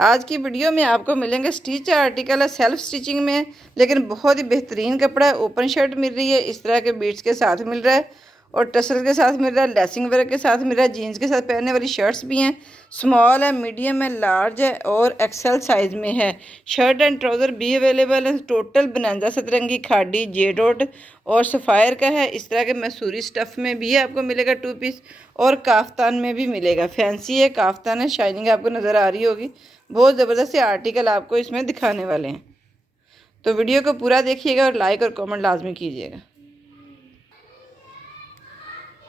आज की वीडियो में आपको मिलेंगे स्टिच आर्टिकल है सेल्फ स्टिचिंग में, लेकिन बहुत ही बेहतरीन कपड़ा है। ओपन शर्ट मिल रही है, इस तरह के बीट्स के साथ मिल रहा है और टसल के साथ मिल रहा है, लेसिंग वर्क के साथ मिल रहा है। जीन्स के साथ पहनने वाली शर्ट्स भी हैं, स्मॉल है, मीडियम है, लार्ज है और एक्सेल साइज़ में है। शर्ट एंड ट्राउज़र भी अवेलेबल है। टोटल बनांजा सतरंगी, खाडी, जेडोट और सफ़ायर का है। इस तरह के मैसूरी स्टफ़ में भी आपको मिलेगा 2 पीस और काफ्तान में भी मिलेगा। फैंसी है, काफ्तान है, शाइनिंग आपको नज़र आ रही होगी। बहुत ज़बरदस्त आर्टिकल आपको इसमें दिखाने वाले हैं, तो वीडियो को पूरा देखिएगा और लाइक और कमेंट लाजमी कीजिएगा।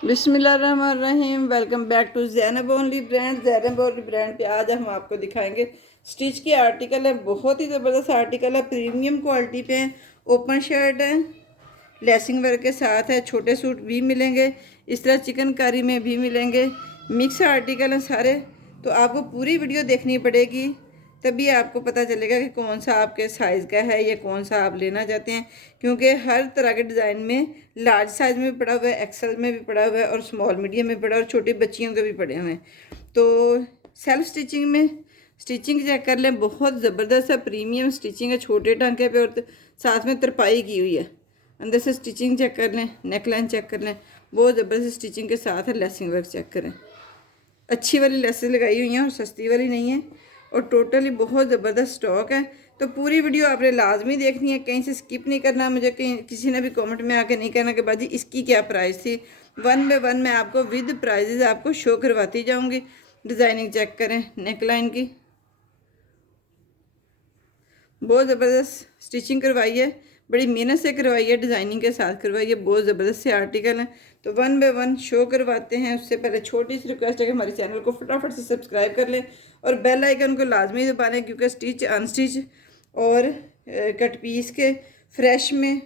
बिस्मिल्लाहिर्रहमानिर्रहीम। Welcome back to Zainab only brand. Zainab only brand पे आज हम आपको दिखाएंगे स्टिच के आर्टिकल है। बहुत ही ज़बरदस्त आर्टिकल है, प्रीमियम क्वालिटी पे है। ओपन शर्ट है, लेसिंग वर्क के साथ है। छोटे सूट भी मिलेंगे, इस तरह चिकनकारी में भी मिलेंगे। मिक्स आर्टिकल हैं सारे, तो आपको पूरी वीडियो देखनी पड़ेगी, तभी आपको पता चलेगा कि कौन सा आपके साइज़ का है या कौन सा आप लेना चाहते हैं। क्योंकि हर तरह के डिज़ाइन में लार्ज साइज़ में भी पड़ा हुआ है, एक्सेल में भी पड़ा हुआ है और स्मॉल मीडियम में पड़ा है और छोटी बच्चियों के भी पड़े हुए हैं। तो सेल्फ स्टिचिंग में स्टिचिंग चेक कर लें, बहुत ज़बरदस्त है, प्रीमियम स्टिचिंग है। छोटे टांके पे और साथ में तरपाई की हुई है। अंदर से स्टिचिंग चेक कर लें, नेक लाइन चेक कर लें, बहुत ज़बरदस्त स्टिचिंग के साथ है। लेसिंग वर्क चेक करें, अच्छी वाली लेसेस लगाई हुई हैं और सस्ती वाली नहीं है, और टोटली बहुत ज़बरदस्त स्टॉक है। तो पूरी वीडियो आपने लाजमी देखनी है, कहीं से स्किप नहीं करना। मुझे कहीं किसी ने भी कमेंट में आके नहीं कहना कि बाजी इसकी क्या प्राइस थी। वन बाय वन मैं आपको विद प्राइजेज आपको शो करवाती जाऊंगी। डिज़ाइनिंग चेक करें, नेक लाइन की बहुत ज़बरदस्त स्टिचिंग करवाई है, बड़ी मेहनत से करवाई है, डिज़ाइनिंग के साथ करवाई है। बहुत ज़बरदस्त से आर्टिकल हैं, तो वन बाय वन शो करवाते हैं। उससे पहले छोटी सी रिक्वेस्ट है कि हमारे चैनल को फटाफट से सब्सक्राइब कर लें और बेल आइकन को लाजमी दबा लें, क्योंकि स्टिच अनस्टिच और कट पीस के फ्रेश में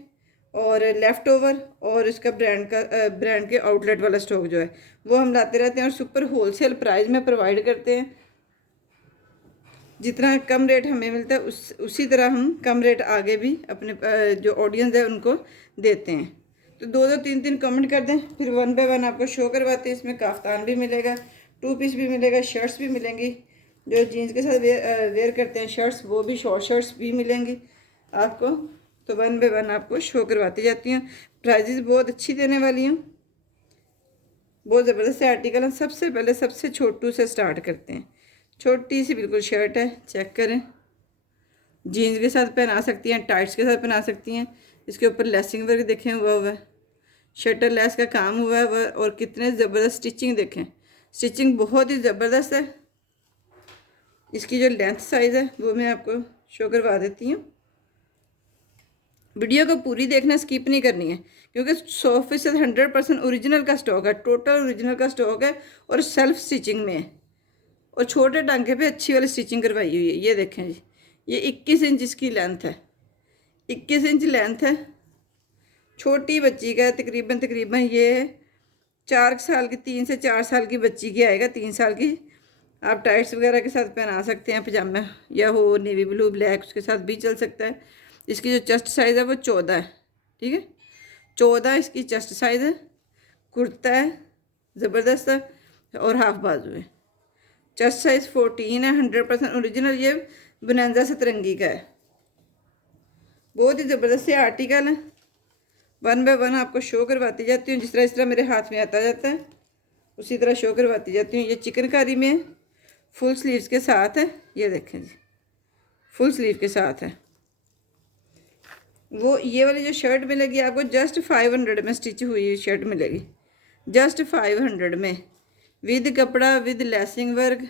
और लेफ़्ट ओवर और इसका ब्रांड के आउटलेट वाला स्टॉक जो है वो हम लाते रहते हैं और सुपर होलसेल प्राइस में प्रोवाइड करते हैं। जितना कम रेट हमें मिलता है उसी तरह हम कम रेट आगे भी अपने जो ऑडियंस है उनको देते हैं। तो दो दो तीन तीन कमेंट कर दें, फिर वन बाय वन आपको शो करवाते हैं। इसमें काफ्तान भी मिलेगा, 2 पीस भी मिलेगा, शर्ट्स भी मिलेंगी जो जीन्स के साथ वेयर करते हैं शर्ट्स, वो भी शॉर्ट शर्ट्स भी मिलेंगी आपको। तो वन बाय वन आपको शो करवाती जाती हैं। प्राइजेस बहुत अच्छी देने वाली हूँ, बहुत ज़बरदस्त आर्टिकल हैं। सबसे पहले सबसे छोटू से स्टार्ट करते हैं। छोटी सी बिल्कुल शर्ट है, चेक करें। जीन्स के साथ पहना सकती हैं, टाइट्स के साथ पहना सकती हैं। इसके ऊपर लेसिंग वर्क देखें हुआ है, शटर लेस का काम हुआ है वह, और कितने ज़बरदस्त स्टिचिंग देखें। स्टिचिंग बहुत ही ज़बरदस्त है। इसकी जो लेंथ साइज़ है वो मैं आपको शो करवा देती हूँ। वीडियो को पूरी देखना, स्किप नहीं करनी है, क्योंकि 100% 100% ओरिजिनल का स्टॉक है, टोटल ओरिजिनल का स्टॉक है और सेल्फ स्टिचिंग में है। और छोटे टांके पे अच्छी वाली स्टिचिंग करवाई हुई है। ये देखें जी, ये 21 इंच इसकी लेंथ है, 21 इंच लेंथ है। छोटी बच्ची का तकरीबन ये 4 साल की, 3 से 4 साल की बच्ची की आएगा, 3 साल की। आप टाइट्स वगैरह के साथ पहना सकते हैं, पजामा या हो नेवी ब्लू ब्लैक, उसके साथ भी चल सकता है। इसकी जो चेस्ट साइज़ है वो 14 है, ठीक है, 14 इसकी चेस्ट साइज़ है। कुर्ता है ज़बरदस्त है और हाफ बाजू है। चेस्ट साइज़ 14 है, 100% ओरिजिनल ये बनांजा सतरंगी का है। बहुत ही ज़बरदस्त से आर्टिकल है, वन बाय वन आपको शो करवाती जाती हूँ। जिस तरह मेरे हाथ में आता जाता है उसी तरह शो करवाती जाती हूँ। ये चिकनकारी में फुल स्लीव्स के साथ है, ये देखें जी, फुल स्लीव के साथ है। वो ये वाली जो शर्ट मिलेगी आपको जस्ट 500 में स्टिच हुई शर्ट मिलेगी, जस्ट 500 में, विद कपड़ा, विद लेसिंग वर्क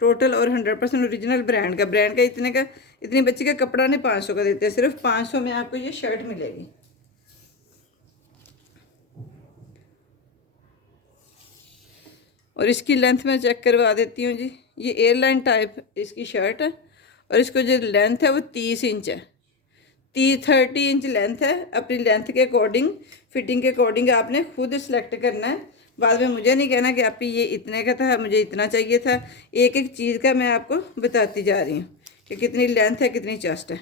टोटल, और 100% ओरिजिनल ब्रांड का इतनी बच्ची का कपड़ा नहीं 500 का देते हैं, सिर्फ 500 में आपको ये शर्ट मिलेगी। और इसकी लेंथ मैं चेक करवा देती हूँ जी। ये एयरलाइन टाइप इसकी शर्ट है और इसको जो लेंथ है वो 30 इंच है, 30 इंच लेंथ है। अपनी लेंथ के अकॉर्डिंग, फिटिंग के अकॉर्डिंग आपने खुद सेलेक्ट करना है। बाद में मुझे नहीं कहना कि आप ये इतने का था, मुझे इतना चाहिए था। एक एक चीज़ का मैं आपको बताती जा रही हूँ कि कितनी लेंथ है, कितनी चेस्ट है।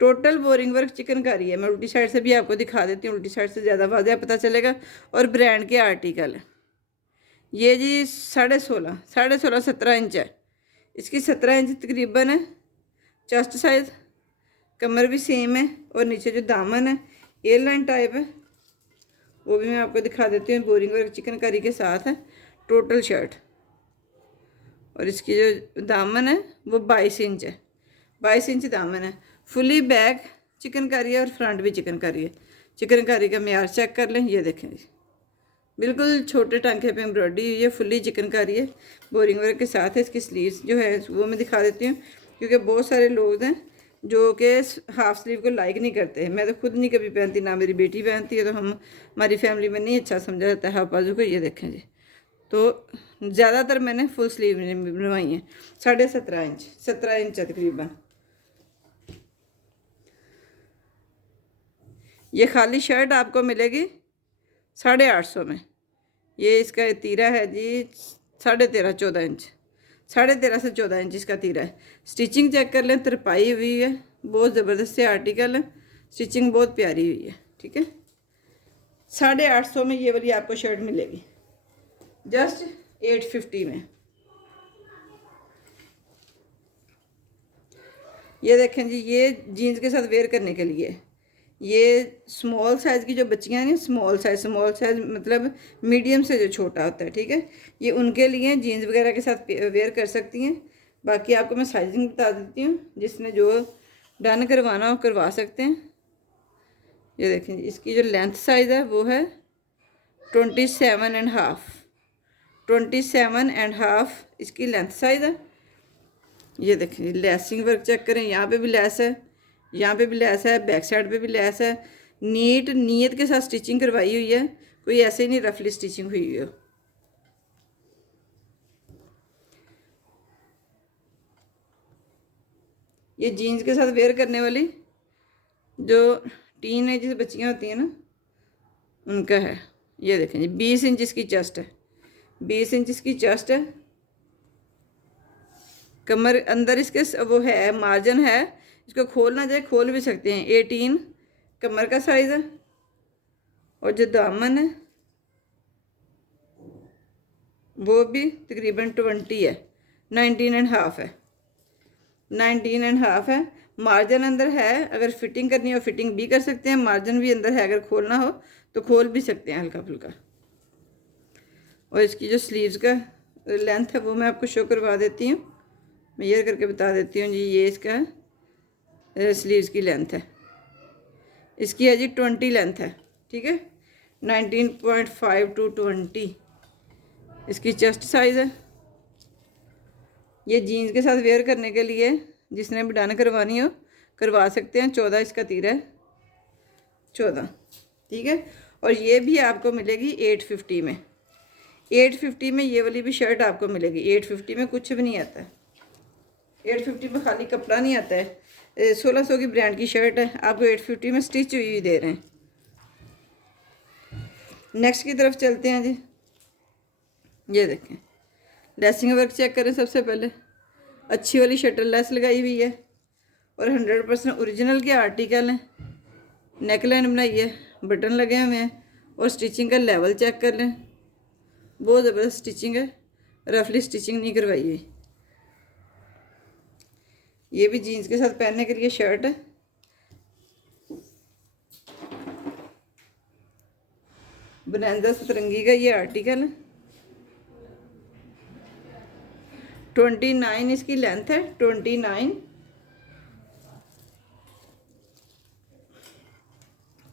टोटल बोरिंग वर्क चिकनकारी है। मैं उल्टी साइड से भी आपको दिखा देती हूँ, उल्टी साइड से ज़्यादा वाज़ह पता चलेगा। और ब्रांड के आर्टिकल है ये जी 16.5 17 इंच है। इसकी 17 इंच तकरीबन है चेस्ट साइज़। कमर भी सेम है और नीचे जो दामन है एयर लाइन टाइप है, वो भी मैं आपको दिखा देती हूँ। बोरिंग वर्क चिकनकारी के साथ है टोटल शर्ट। और इसकी जो दामन है वो 22 इंच है, 22 इंच दामन है। फुली बैक चिकनकारी है और फ्रंट भी चिकनकारी है। चिकनकारी का मेयार चेक कर लें, ये देखें जी, बिल्कुल छोटे टांके पे एम्ब्रॉयडरी हुई है, फुली चिकनकारी है, बोरिंग वर्क के साथ है। इसकी स्लीव्स जो है वो मैं दिखा देती हूँ, क्योंकि बहुत सारे लोग हैं जो कि हाफ स्लीव को लाइक नहीं करते। मैं तो खुद नहीं कभी पहनती, ना मेरी बेटी पहनती है, तो हमारी फैमिली में नहीं अच्छा समझा जाता है हाफ बाजू को। ये देखें जी, तो ज़्यादातर मैंने फुल स्लीव बनवाई हैं। 17.5 इंच, 17 इंच है तकरीबन। ये खाली शर्ट आपको मिलेगी 850 में। ये इसका तीरा है जी 13.5 14 इंच, 13.5 से 14 इंच इसका तीरा है। स्टिचिंग चेक कर लें, तरपाई हुई है, बहुत ज़बरदस्त से आर्टिकल है, स्टिचिंग बहुत प्यारी हुई है। ठीक है, 850 में ये वाली आपको शर्ट मिलेगी, जस्ट 850 में। ये देखें जी, ये जीन्स के साथ वेयर करने के लिए। ये स्मॉल साइज़ की जो बच्चियाँ हैं, स्मॉल साइज़ मतलब मीडियम से जो छोटा होता है, ठीक है, ये उनके लिए जीन्स वगैरह के साथ वेयर कर सकती हैं। बाकी आपको मैं साइजिंग बता देती हूँ, जिसने जो डन करवाना हो करवा सकते हैं। ये देखें जी, इसकी जो लेंथ साइज़ है वो है 27.5, 27.5 इसकी लेंथ साइज़ है। ये देखें जी, लेसिंग वर्क चेक करें, यहाँ पे भी लेस है, यहाँ पे भी लेस है, बैक साइड पे भी लेस है। नीयत के साथ स्टिचिंग करवाई हुई है, कोई ऐसे ही नहीं रफली स्टिचिंग हुई हुई हो। ये जीन्स के साथ वेयर करने वाली जो टीन एज बच्चियाँ होती हैं ना, उनका है। ये देखें जी, 20 इंच इसकी चेस्ट है, 20 इंच इसकी चेस्ट है। कमर अंदर इसके वो है, मार्जिन है, इसको खोलना चाहे खोल भी सकते हैं। 18 कमर का साइज़ है और जो दामन है वो भी तकरीबन 20 है, 19.5 है, 19.5 है। मार्जिन अंदर है, अगर फिटिंग करनी हो फिटिंग भी कर सकते हैं, मार्जिन भी अंदर है, अगर खोलना हो तो खोल भी सकते हैं हल्का फुल्का। और इसकी जो स्लीव्स का लेंथ है वो मैं आपको शो करवा देती हूँ, मेजर करके बता देती हूँ जी। ये इसका स्लीव्स की लेंथ है, इसकी है जी 20 लेंथ है, ठीक है, 19.5 to 20 इसकी चेस्ट साइज़ है। ये जीन्स के साथ वेयर करने के लिए जिसने भी डन करवानी हो करवा सकते हैं। 14 इसका तीर है, 14, ठीक है। और ये भी आपको मिलेगी 850 में, 850 में ये वाली भी शर्ट आपको मिलेगी। 850 में कुछ भी नहीं आता है, 850 में खाली कपड़ा नहीं आता है। 1600 की ब्रांड की शर्ट है, आपको 850 में स्टिच हुई दे रहे हैं। नेक्स्ट की तरफ चलते हैं जी। ये देखें, लेसिंग वर्क चेक करें। सबसे पहले अच्छी वाली शटर लेस लगाई हुई है और 100% ओरिजिनल के आर्टिकल हैं। नेकलाइन बनाई है, बटन लगे हुए हैं और स्टिचिंग का लेवल चेक कर लें, बहुत ज़बरदस्त स्टिचिंग है, रफली स्टिचिंग नहीं करवाई हुई। ये भी जीन्स के साथ पहनने के लिए शर्ट है। बनारसी सतरंगी का ये आर्टिकल है, 29 इसकी लेंथ है, 29।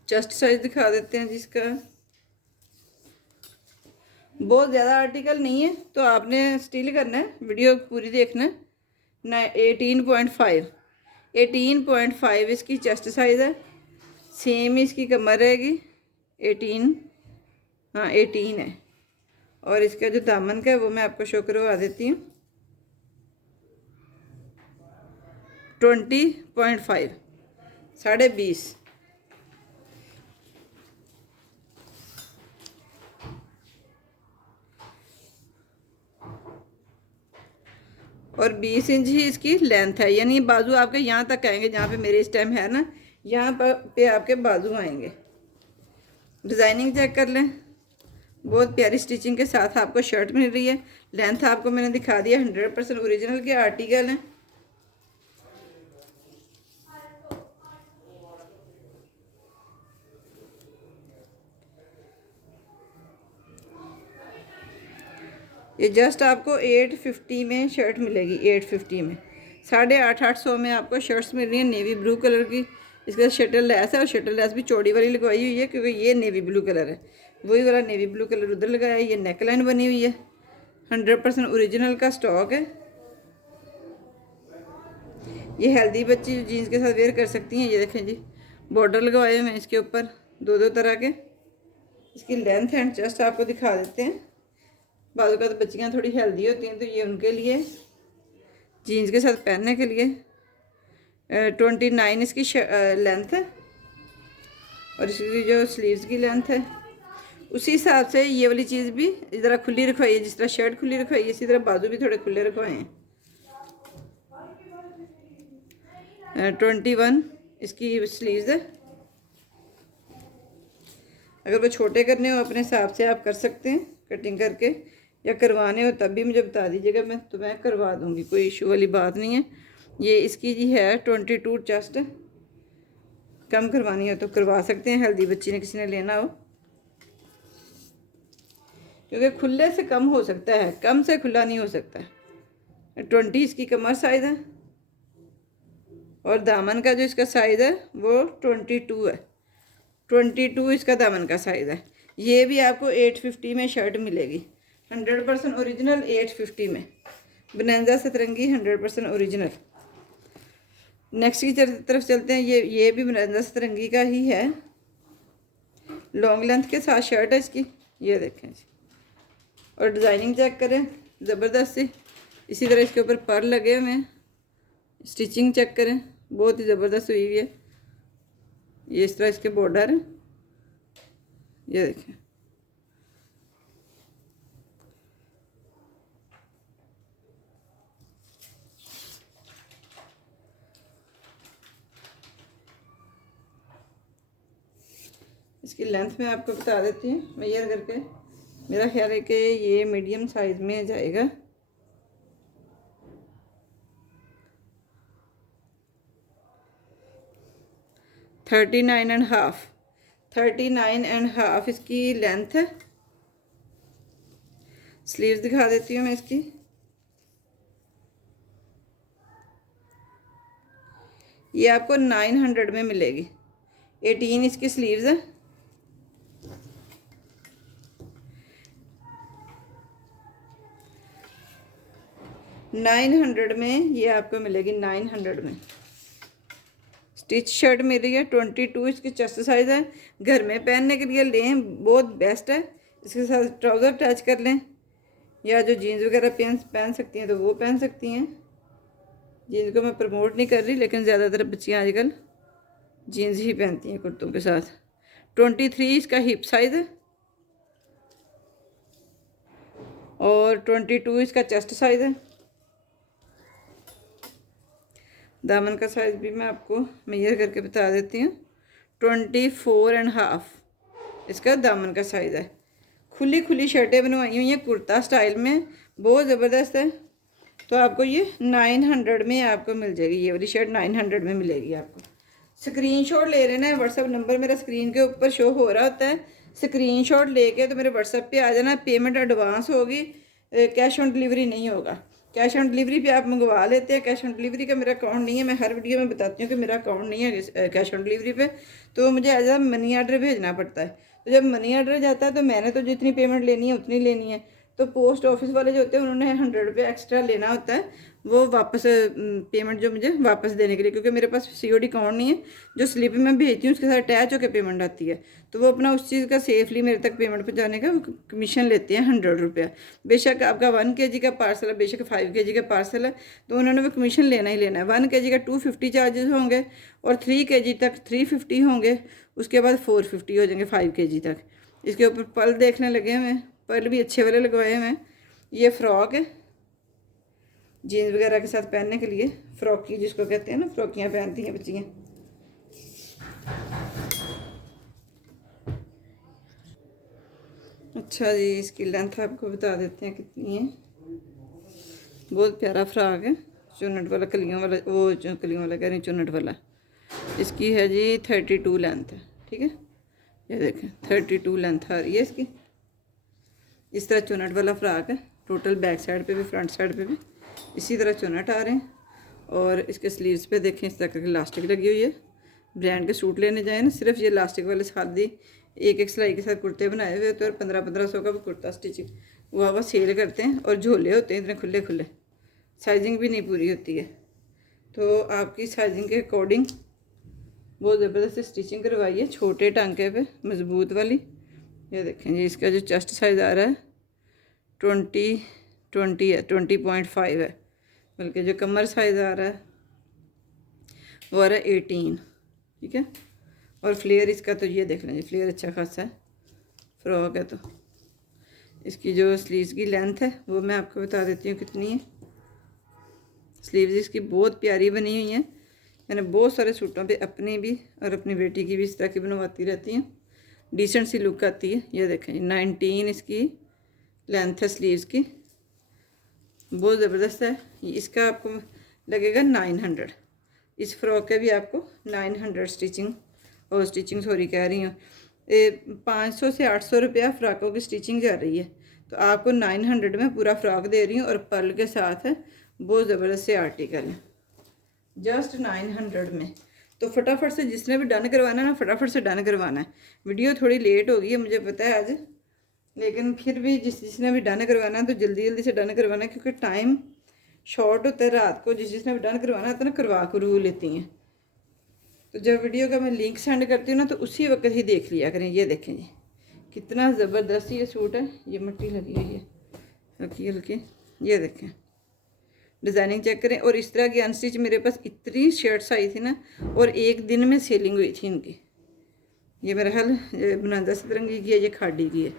चेस्ट साइज दिखा देते हैं जिसका, बहुत ज़्यादा आर्टिकल नहीं है तो आपने स्टिल करना है, वीडियो पूरी देखना है। 18.5 इसकी चेस्ट साइज़ है, सेम इसकी कमर रहेगी 18, हाँ 18 है। और इसका जो दामन का है वो मैं आपको शो करवा देती हूँ, 20.5, 20.5। और 20 इंच ही इसकी लेंथ है, यानी बाजू आपके यहाँ तक आएंगे, जहाँ पे मेरे इस टाइम है ना, यहाँ पे आपके बाजू आएंगे। डिज़ाइनिंग चेक कर लें, बहुत प्यारी स्टिचिंग के साथ आपको शर्ट मिल रही है। लेंथ आपको मैंने दिखा दिया, 100% ओरिजिनल के आर्टिकल हैं। ये जस्ट आपको 850 में शर्ट मिलेगी, 850 में। 850 में आपको शर्ट्स मिल रही है नेवी ब्लू कलर की। इसके साथ शटल लेस है और शटल लेस भी चौड़ी वाली लगवाई हुई है, क्योंकि ये नेवी ब्लू कलर है, वही वाला नेवी ब्लू कलर उधर लगाया है। ये नेकलाइन बनी हुई है, 100% ओरिजिनल का स्टॉक है। ये हेल्दी बच्ची जो जीन्स के साथ वेयर कर सकती हैं। ये देखें जी, बॉर्डर लगवाए हुए हैं इसके ऊपर दो तरह के। इसकी लेंथ एंड चेस्ट आपको दिखा देते हैं। बाजू का तो बच्चियाँ थोड़ी हेल्दी होती हैं, तो ये उनके लिए जीन्स के साथ पहनने के लिए 29 इसकी लेंथ है, और इसकी जो स्लीव्स की लेंथ है उसी हिसाब से ये वाली चीज़ भी इस तरह खुली रखवाई है। जिस तरह शर्ट खुली रखवाई है, इसी तरह बाजू भी थोड़े खुले रखवाए हैं। 21 इसकी स्लीव्स है। अगर वो छोटे करने हो अपने हिसाब से आप कर सकते हैं कटिंग करके, या करवाने हो तब भी मुझे बता दीजिएगा, मैं करवा दूँगी, कोई इशू वाली बात नहीं है। ये इसकी जी है 22 चेस्ट। कम करवानी हो तो करवा सकते हैं, हेल्दी बच्ची ने किसी ने लेना हो, क्योंकि खुले से कम हो सकता है, कम से खुला नहीं हो सकता है। 20 इसकी कमर साइज़ है, और दामन का जो इसका साइज़ है वो 22 है। 22 इसका दामन का साइज़ है। ये भी आपको 850 में शर्ट मिलेगी, 100% ओरिजिनल 850 में। बनैंजा सतरंगी 100% ओरिजिनल। नेक्स्ट की तरफ चलते हैं। ये भी बनैंजा सतरंगी का ही है, लॉन्ग लेंथ के साथ शर्ट है इसकी। ये देखें जी, और डिज़ाइनिंग चेक करें, ज़बरदस्त सी। इसी तरह इसके ऊपर पर लगे हुए हैं। स्टिचिंग चेक करें, बहुत ही ज़बरदस्त हुई हुई है। ये इस तरह इसके बॉर्डर हैं, ये देखें। इसकी लेंथ मैं आपको बता देती हूँ मेजर करके। मेरा ख्याल है कि ये मीडियम साइज़ में जाएगा। थर्टी नाइन एंड हाफ इसकी लेंथ है। स्लीव्स दिखा देती हूँ मैं इसकी। ये आपको 900 में मिलेगी। 18 इसकी स्लीव्स है। $900 में ये आपको मिलेगी, 900 में। स्टिच शर्ट मिल रही है, 22 इसकी चेस्ट साइज़ है। घर में पहनने के लिए लें, बहुत बेस्ट है। इसके साथ ट्राउज़र अटैच कर लें, या जो जीन्स वगैरह पहन सकती हैं तो वो पहन सकती हैं। जीन्स को मैं प्रमोट नहीं कर रही, लेकिन ज़्यादातर बच्चियाँ आजकल जीन्स ही पहनती हैं कुर्तों के साथ। 23 इसका हिप साइज़ है, और 22 इसका चेस्ट साइज़ है। दामन का साइज़ भी मैं आपको मेजर करके बता देती हूँ। 24 एंड हाफ इसका दामन का साइज़ है। खुली शर्टें बनवाई हुई हैं कुर्ता स्टाइल में, बहुत ज़बरदस्त है। तो आपको ये 900 में आपको मिल जाएगी। ये वाली शर्ट 900 में मिलेगी आपको। स्क्रीनशॉट ले लेना है। व्हाट्सअप नंबर मेरा स्क्रीन के ऊपर शो हो रहा होता है। स्क्रीनशॉट लेके तो मेरे व्हाट्सअप पे आ जाना। पेमेंट एडवांस होगी, कैश ऑन डिलीवरी नहीं होगा। कैश ऑन डिलीवरी पे आप मंगवा लेते हैं, कैश ऑन डिलीवरी का मेरा अकाउंट नहीं है। मैं हर वीडियो में बताती हूँ कि मेरा अकाउंट नहीं है कैश ऑन डिलीवरी पे, तो मुझे एज अ मनी ऑर्डर भेजना पड़ता है। तो जब मनी ऑर्डर जाता है तो मैंने तो जितनी पेमेंट लेनी है उतनी लेनी है। तो पोस्ट ऑफिस वाले जो होते हैं उन्होंने 100 रुपये एक्स्ट्रा लेना होता है, वो वापस पेमेंट जो मुझे वापस देने के लिए, क्योंकि मेरे पास COD अकाउंट नहीं है। जो स्लिप मैं भेजती हूँ उसके साथ अटैच होकर पेमेंट आती है, तो वो अपना उस चीज़ का सेफली मेरे तक पेमेंट पहुँचाने का कमीशन लेते हैं 100 रुपया। बेशक आपका 1 kg का पार्सल है, बेशक 5 kg का पार्सल है, तो उन्होंने वो कमीशन लेना ही लेना है। 1 kg का 250 चार्जेस होंगे, और 3 kg तक 350 होंगे, उसके बाद 450 हो जाएंगे 5 kg तक। इसके ऊपर पल देखने लगे हुए हैं, पल भी अच्छे वाले लगवाए हुए हैं। ये फ्रॉक है, जीन्स वगैरह के साथ पहनने के लिए, फ्रॉकी जिसको कहते हैं ना, फ्रॉकियाँ पहनती हैं बच्चियाँ। अच्छा जी, इसकी लेंथ आपको बता देते हैं कितनी है। बहुत प्यारा फ्रॉक है, चुन्नट वाला, कलियों वाला, वो जो कलियों वाला कह रही, चुन्नट वाला। इसकी है जी 32 लेंथ है, ठीक है। ये देखें 32 लेंथ आ रही है इसकी। इस तरह चुन्नट वाला फ्रॉक है। टोटल बैक साइड पे भी फ्रंट साइड पे भी इसी तरह चुन्नट आ रहे हैं। और इसके स्लीव्स पे देखें इस तरह की इलास्टिक लगी हुई है। ब्रांड के सूट लेने जाए ना, सिर्फ ये इलास्टिक वाले सादी एक एक सिलाई के साथ कुर्ते बनाए हुए होते हैं। और 1500 का भी कुर्ता स्टिचिंग वो सेल करते हैं। और झोले होते हैं इतने खुले खुले, साइजिंग भी नहीं पूरी होती है। तो आपकी साइजिंग के अकॉर्डिंग बहुत ज़बरदस्त स्टिचिंग करवाई है, छोटे टांके पे मज़बूत वाली। ये देखें जी, इसका जो चेस्ट साइज़ आ रहा है 20 है, 20.5 है। बल्कि जो कमर साइज़ आ रहा है वो आ रहा है 18, ठीक है। और फ्लेयर इसका तो ये देख लें जी, फ्लेयर अच्छा खासा है, फ्रॉक है। तो इसकी जो स्लीव्स की लेंथ है वो मैं आपको बता देती हूँ कितनी है। स्लीव्स इसकी बहुत प्यारी बनी हुई हैं। मैंने बहुत सारे सूटों पे अपनी भी और अपनी बेटी की भी इस तरह की बनवाती रहती हैं। डिसेंट सी लुक आती है। ये देखें 19 इसकी लेंथ है स्लीव्स की, बहुत ज़बरदस्त है। इसका आपको लगेगा 900। इस फ्रॉक के भी आपको 900 स्टिचिंग सॉरी कह रही हूँ, 500 से 800 रुपया फ़्रॉकों की स्टिचिंग जा रही है। तो आपको 900 में पूरा फ्रॉक दे रही हूँ। और पर्ल के साथ है, बहुत ज़बरदस्त से आर्टिकल है, जस्ट 900 में। तो फटाफट से जिसने भी डन करवाना है ना, फटाफट से डन करवाना है। वीडियो थोड़ी लेट हो गई है मुझे पता है आज, लेकिन फिर भी जिसने भी डन करवाना है तो जल्दी जल्दी से डन करवाना है, क्योंकि टाइम शॉर्ट होता है रात को। जिसने भी डन करवाना है तो ना करवा करू लेती हैं। तो जब वीडियो का मैं लिंक सेंड करती हूँ ना, तो उसी वक्त ही देख लिया करें। ये देखें जी, कितना ज़बरदस्त ये सूट है। ये मिट्टी लगी हुई है हल्की हल्की, ये देखें डिज़ाइनिंग चेक करें। और इस तरह की अनस्टिच मेरे पास इतनी शर्ट्स आई थी ना, और एक दिन में सेलिंग हुई थी इनकी। ये मेरा ख्याल बनांदा सतरंगी की है, ये खाड़ी की है।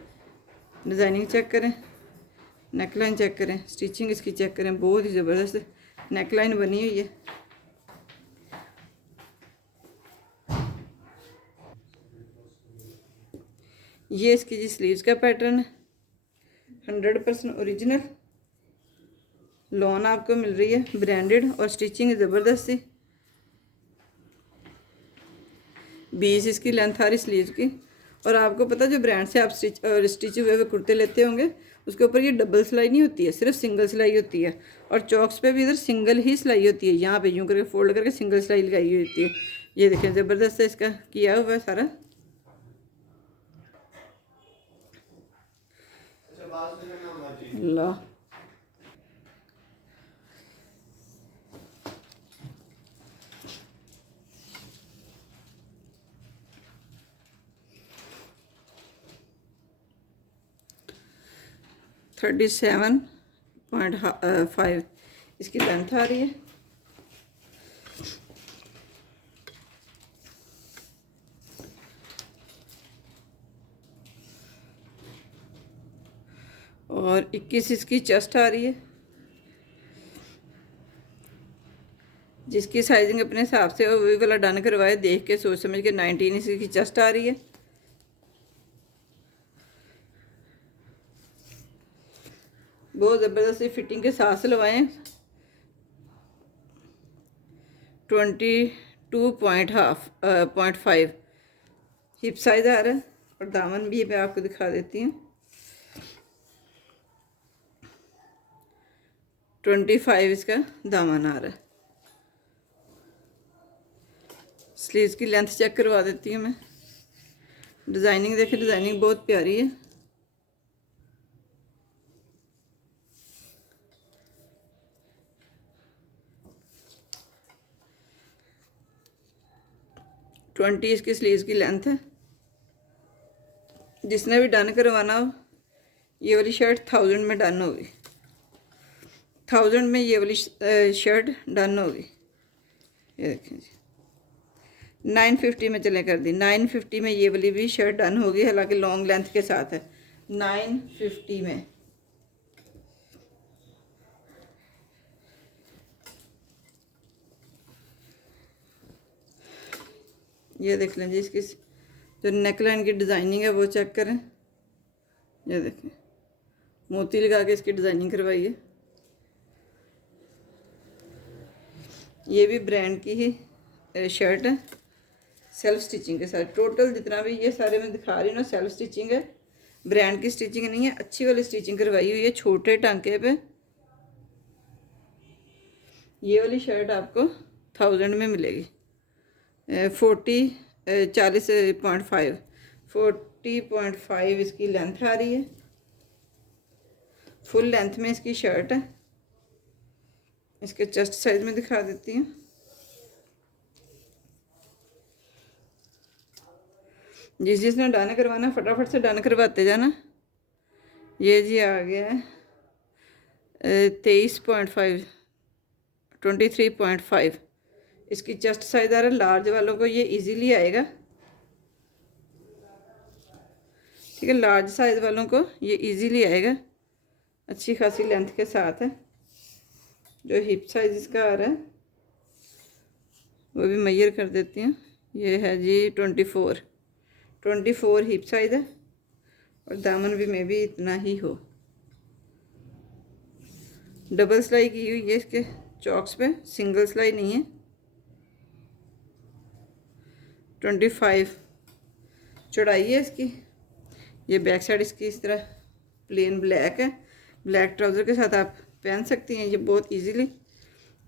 डिज़ाइनिंग चेक करें, नेकलाइन चेक करें, स्टिचिंग इसकी चेक करें, बहुत ही ज़बरदस्त नेकलाइन बनी हुई है। ये इसकी जी स्लीव्स का पैटर्न है, 100% ओरिजिनल। लॉन आपको मिल रही है ब्रांडेड, और स्टिचिंग ज़बरदस्त सी। 20 इसकी लेंथ आ रही स्लीव्स की। और आपको पता जो ब्रांड से आप स्टिच हुए कुर्ते लेते होंगे, उसके ऊपर ये डबल सिलाई नहीं होती है, सिर्फ सिंगल सिलाई होती है। और चौक्स पे भी इधर सिंगल ही सिलाई होती है, यहाँ पे यूँ करके फोल्ड करके सिंगल सिलाई लगाई हुई होती है। ये देखें ज़बरदस्त है इसका किया हुआ है सारा। ला 37.5 इसकी लेंथ आ रही है। और 21 इसकी चेस्ट आ रही है। जिसकी साइजिंग अपने हिसाब से वही वाला डन करवाए, देख के सोच समझ के। 19 इसकी चेस्ट आ रही है। बहुत ज़बरदस्त फिटिंग के साथ सिलवाएं। 22.5 हिप साइज आ रहा है। और दामन भी मैं आपको दिखा देती हूँ, 25 इसका दामन आ रहा है। स्लीव्स की लेंथ चेक करवा देती हूँ मैं। डिज़ाइनिंग देखिए, डिज़ाइनिंग बहुत प्यारी है। ट्वेंटी इसकी स्लीव्स की लेंथ है। जिसने भी डन करवाना हो, ये वाली शर्ट 1000 में डन होगी। 1000 में ये वाली शर्ट डन होगी। ये देखें जी, 950 में चले कर दी। 950 में ये वाली भी शर्ट डन होगी, हालांकि लॉन्ग लेंथ के साथ है। 950 में ये देख लें जी, इसकी जो नेकलाइन की डिज़ाइनिंग है वो चेक करें। ये देखें, मोती लगा के इसकी डिज़ाइनिंग करवाई है। ये भी ब्रांड की ही शर्ट है, सेल्फ स्टिचिंग के साथ। टोटल जितना भी ये सारे मैं दिखा रही हूँ ना, सेल्फ स्टिचिंग है, ब्रांड की स्टिचिंग नहीं है, अच्छी वाली स्टिचिंग करवाई हुई है छोटे टांके पे। ये वाली शर्ट आपको 1000 में मिलेगी। 40.5 इसकी लेंथ आ रही है, फुल लेंथ में इसकी शर्ट है। इसके चेस्ट साइज में दिखा देती हूँ। जिसने डन करवाना फटाफट से डन करवाते जाना। ये जी आ गया है 23.5 23.5 इसकी चेस्ट साइज आ रहा है। लार्ज वालों को ये इजीली आएगा, ठीक है, लार्ज साइज वालों को ये इजीली आएगा। अच्छी खासी लेंथ के साथ है। जो हिप साइज इसका आ रहा है वो भी मेजर कर देती हूँ। ये है जी 24 हिप साइज है, और दामन भी में भी इतना ही हो। डबल सिलाई की हुई है इसके चौक्स पे, सिंगल सिलाई नहीं है। 25 चौड़ाई है इसकी। ये बैक साइड इसकी इस तरह प्लेन ब्लैक है, ब्लैक ट्राउज़र के साथ आप पहन सकती हैं ये बहुत इजीली।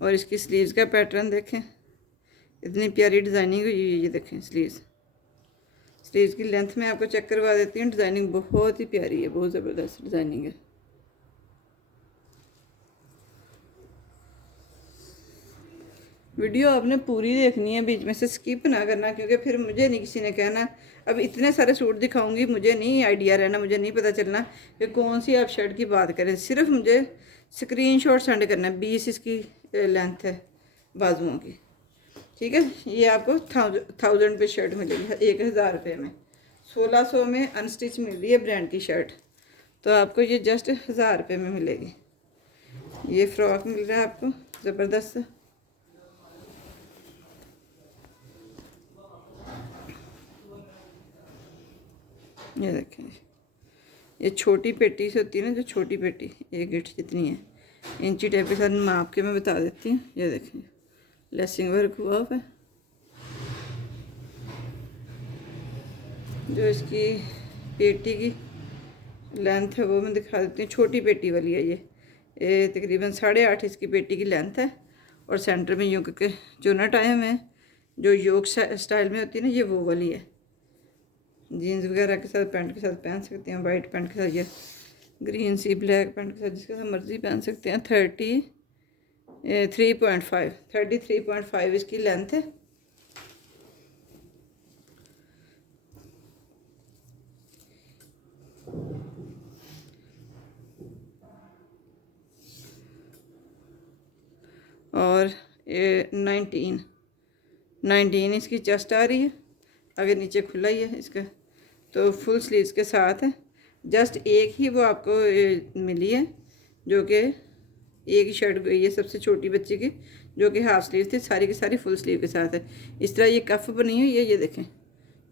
और इसकी स्लीव्स का पैटर्न देखें, इतनी प्यारी डिज़ाइनिंग हुई है। ये देखें स्लीव्स की लेंथ में आपको चेक करवा देती हूँ। डिज़ाइनिंग बहुत ही प्यारी है, बहुत ज़बरदस्त डिज़ाइनिंग है। वीडियो आपने पूरी देखनी है, बीच में से स्किप ना करना, क्योंकि फिर मुझे नहीं किसी ने कहना। अब इतने सारे सूट दिखाऊंगी, मुझे नहीं आइडिया रहना, मुझे नहीं पता चलना कि कौन सी आप शर्ट की बात करें। सिर्फ मुझे स्क्रीनशॉट सेंड करना है। 20 इसकी लेंथ है बाजुओं की, ठीक है। ये आपको 1000 पे शर्ट मिलेगी, 1000 रुपये में। 1600 में अनस्टिच मिल रही है ब्रांड की शर्ट, तो आपको ये जस्ट 1000 रुपये में मिलेगी। ये फ्रॉक मिल रहा है आपको ज़बरदस्त। ये देखें, ये छोटी पेटी से होती है ना, जो छोटी पेटी 1 इंच जितनी है, इंची टेप के साथ माप के मैं बता देती हूँ। ये देखें लेसिंग वर्क हुआ है। जो इसकी पेटी की लेंथ है वो मैं दिखा देती हूँ। छोटी पेटी वाली है ये तकरीबन 8.5 इसकी पेटी की लेंथ है। और सेंटर में यूँ करके चुनट आए हुए हैं, जो योक स्टाइल में होती है ना, ये वो वाली है। जीन्स वगैरह के साथ, पैंट के साथ पहन सकते हैं, वाइट पैंट के साथ, या ग्रीन सी ब्लैक पैंट के साथ, जिसके साथ मर्ज़ी पहन सकते हैं। 33.5 इसकी लेंथ है। और ये 19 इसकी चेस्ट आ रही है, आगे नीचे खुला ही है इसका, तो फुल स्लीव्स के साथ है। जस्ट एक ही वो आपको मिली है, जो कि एक ही शर्ट गई है सबसे छोटी बच्ची की, जो कि हाफ स्लीव थी। सारी की सारी फुल स्लीव के साथ है। इस तरह ये कफ बनी हुई है, ये देखें,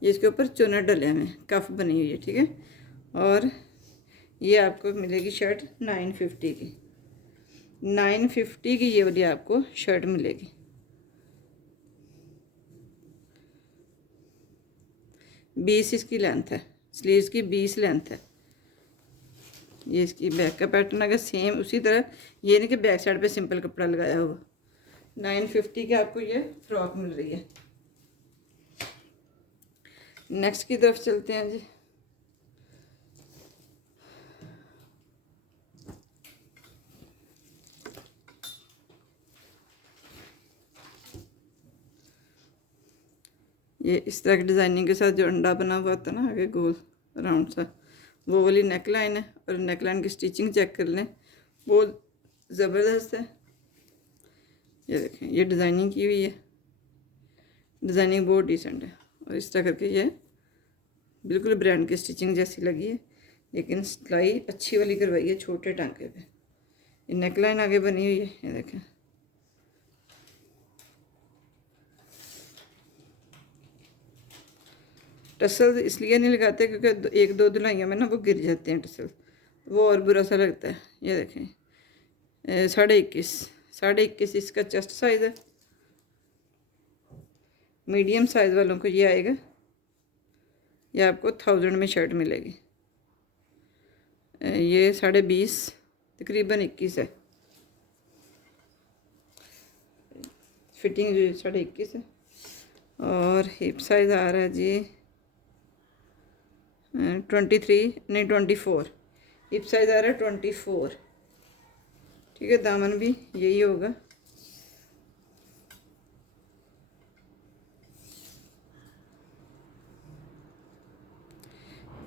ये इसके ऊपर चुनट डले हुए हैं, कफ बनी हुई है, ठीक है। और ये आपको मिलेगी शर्ट 950 की। 950 की ये वाली आपको शर्ट मिलेगी। बीस इसकी लेंथ है, स्लीव्स की 20 लेंथ है। ये इसकी बैक का पैटर्न अगर सेम उसी तरह, ये नहीं कि बैक साइड पे सिंपल कपड़ा लगाया हुआ। 950 की आपको ये फ्रॉक मिल रही है। नेक्स्ट की तरफ चलते हैं जी। ये इस तरह की डिज़ाइनिंग के साथ जो अंडा बना हुआ था ना आगे गोल राउंड सा, वो वाली नेक लाइन है। और नेक लाइन की स्टिचिंग चेक कर लें, बहुत ज़बरदस्त है। ये देखें, ये डिज़ाइनिंग की हुई है, डिज़ाइनिंग बहुत डिसेंट है। और इस तरह करके ये बिल्कुल ब्रांड की स्टिचिंग जैसी लगी है, लेकिन सिलाई अच्छी वाली करवाई है छोटे टांके पे। ये नेक लाइन आगे बनी हुई है, ये देखें। टसल्स इसलिए नहीं लगाते क्योंकि एक दो धुलाइयों में ना वो गिर जाते हैं टसल्स, वो और बुरा सा लगता है। ये देखें 21.5 इसका चेस्ट साइज़ है। मीडियम साइज़ वालों को ये आएगा, ये आपको 1000 में शर्ट मिलेगी। ये 20.5 तकरीबन 21 है, फिटिंग जो 21.5 है। और हिप साइज़ आ रहा है जी 23 नहीं 24, हिप साइज़ आ रहा है 24। ठीक है, दामन भी यही होगा।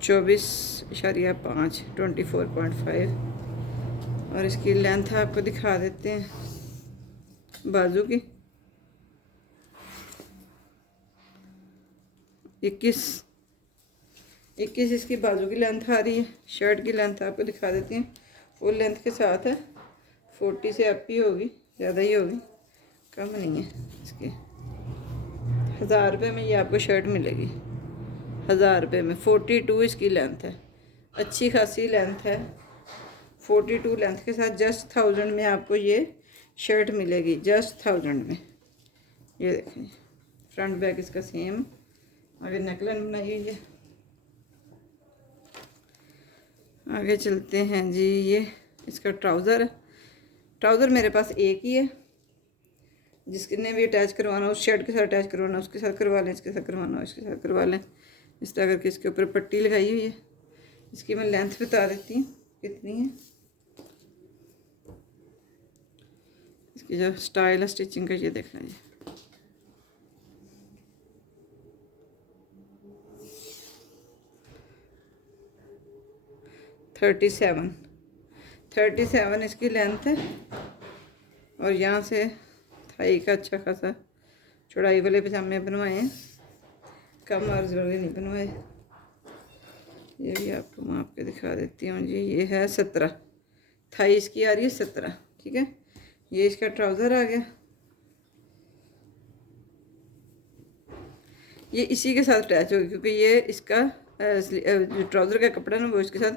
चौबीस इशारिया 5 24.5। और इसकी लेंथ आपको दिखा देते हैं बाजू की 21 इसकी बाजू की लेंथ आ रही है। शर्ट की लेंथ आपको दिखा देती हैं, फुल लेंथ के साथ है। 40 से अप ही होगी, ज़्यादा ही होगी, कम नहीं है इसकी। 1000 रुपये में ये आपको शर्ट मिलेगी, 1000 रुपये में। 42 इसकी लेंथ है, अच्छी खासी लेंथ है। 42 लेंथ के साथ जस्ट 1000 में आपको ये शर्ट मिलेगी, जस्ट 1000 में। ये देखें फ्रंट बैक इसका सेम, आगे नेकलाइन बनाई हुई है। आगे चलते हैं जी, ये इसका ट्राउज़र है। ट्राउज़र मेरे पास एक ही है, जिसने भी अटैच करवाना उस शर्ट के साथ अटैच करवाना उसके साथ करवा लें, इसके साथ करवाना इसके साथ करवा लें। इस तरह करके इसके ऊपर पट्टी लगाई हुई है। इसकी मैं लेंथ बता देती हूँ कितनी है। इसकी जो स्टाइल है स्टिचिंग का ये देख लें जी, थर्टी सेवन इसकी लेंथ है। और यहाँ से थाई का अच्छा खासा चौड़ाई वाले पजामे बनवाए हैं, कम अर्ज वाले नहीं बनवाए। ये भी आपको माप के दिखा देती हूँ जी। ये है 17, थाई इसकी आ रही है 17। ठीक है, ये इसका ट्राउज़र आ गया। ये इसी के साथ अटैच होगी क्योंकि ये इसका जो ट्राउज़र का कपड़ा ना वो इसके साथ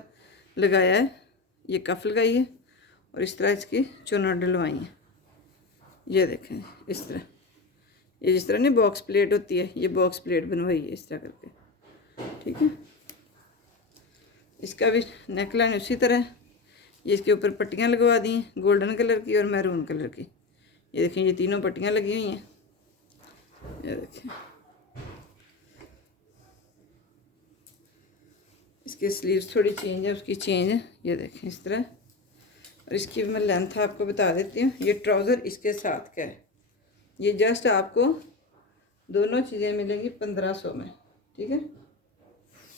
लगाया है। ये कफ लगाई है और इस तरह इसकी चुन्नट डलवाई है। ये देखें इस तरह, ये जिस तरह नहीं बॉक्स प्लेट होती है, ये बॉक्स प्लेट बनवाई है इस तरह करके। ठीक है, इसका भी नेकलाइन उसी तरह। ये इसके ऊपर पट्टियाँ लगवा दी हैं, गोल्डन कलर की और मैरून कलर की। ये देखें, ये तीनों पट्टियाँ लगी हुई हैं। ये देखें, इसकी स्लीव्स थोड़ी चेंज है, उसकी चेंज है। ये देखें इस तरह। और इसकी मैं लेंथ आपको बता देती हूँ। ये ट्राउज़र इसके साथ का है। ये जस्ट आपको दोनों चीज़ें मिलेंगी 1500 में। ठीक है,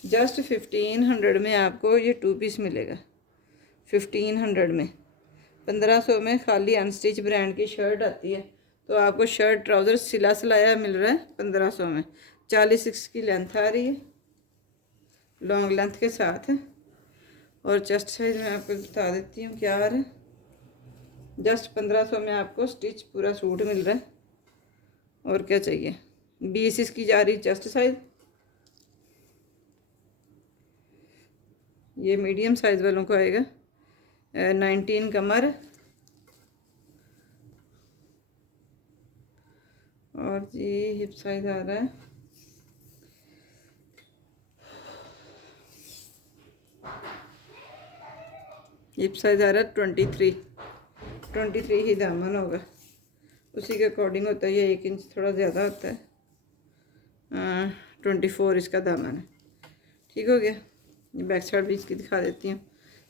जस्ट 1500 में आपको ये 2 पीस मिलेगा। 1500 में, 1500 में खाली अनस्टिच ब्रांड की शर्ट आती है। तो आपको शर्ट ट्राउज़र सिला सिलाया मिल रहा है 1500 में। 46 की लेंथ आ रही है, लॉन्ग लेंथ के साथ है। और चेस्ट साइज मैं आपको बता देती हूँ क्या आ रहा है। जस्ट 1500 में आपको स्टिच पूरा सूट मिल रहा है। और क्या चाहिए। 20 इसकी जा रही चेस्ट साइज। ये मीडियम साइज वालों को आएगा। 19 कमर। और जी हिप साइज आ रहा है हिप साइज आ रहा है 23 ही दामन होगा, उसी के अकॉर्डिंग होता है। ये 1 इंच थोड़ा ज़्यादा होता है। 24 इसका दामन है। ठीक हो गया। ये बैक साइड भी इसकी दिखा देती हूँ,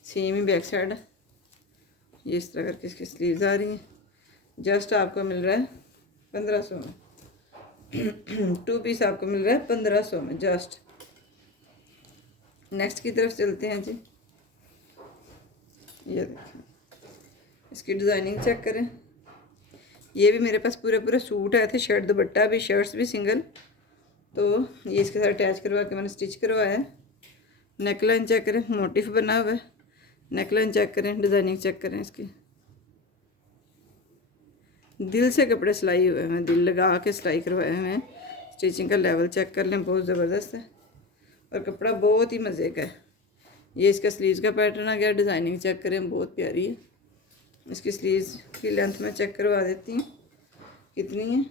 सेम ही बैक साइड है। ये इस तरह करके इसकी स्लीव्स आ रही हैं। जस्ट आपको मिल रहा है 1500 में। 2 पीस आपको मिल रहा है 1500 में जस्ट। नेक्स्ट की तरफ चलते हैं जी। ये देखें, इसकी डिज़ाइनिंग चेक करें। ये भी मेरे पास पूरे सूट आए थे, शर्ट दुपट्टा भी, शर्ट्स भी सिंगल। तो ये इसके साथ अटैच करवा के मैंने स्टिच करवाया है। नेकलाइन चेक करें, मोटिफ बना हुआ है। नेकलाइन चेक करें, डिज़ाइनिंग चेक करें इसकी। दिल से कपड़े सिलाई हुए हैं, दिल लगा के सिलाई करवाए हुए हैं। स्टिचिंग का लेवल चेक कर लें, बहुत ज़बरदस्त है। और कपड़ा बहुत ही मज़े का है। ये इसका स्लीव्स का पैटर्न आ गया। डिज़ाइनिंग चेक करें, बहुत प्यारी है। इसकी स्लीव्स की लेंथ मैं चेक करवा देती हूँ कितनी है।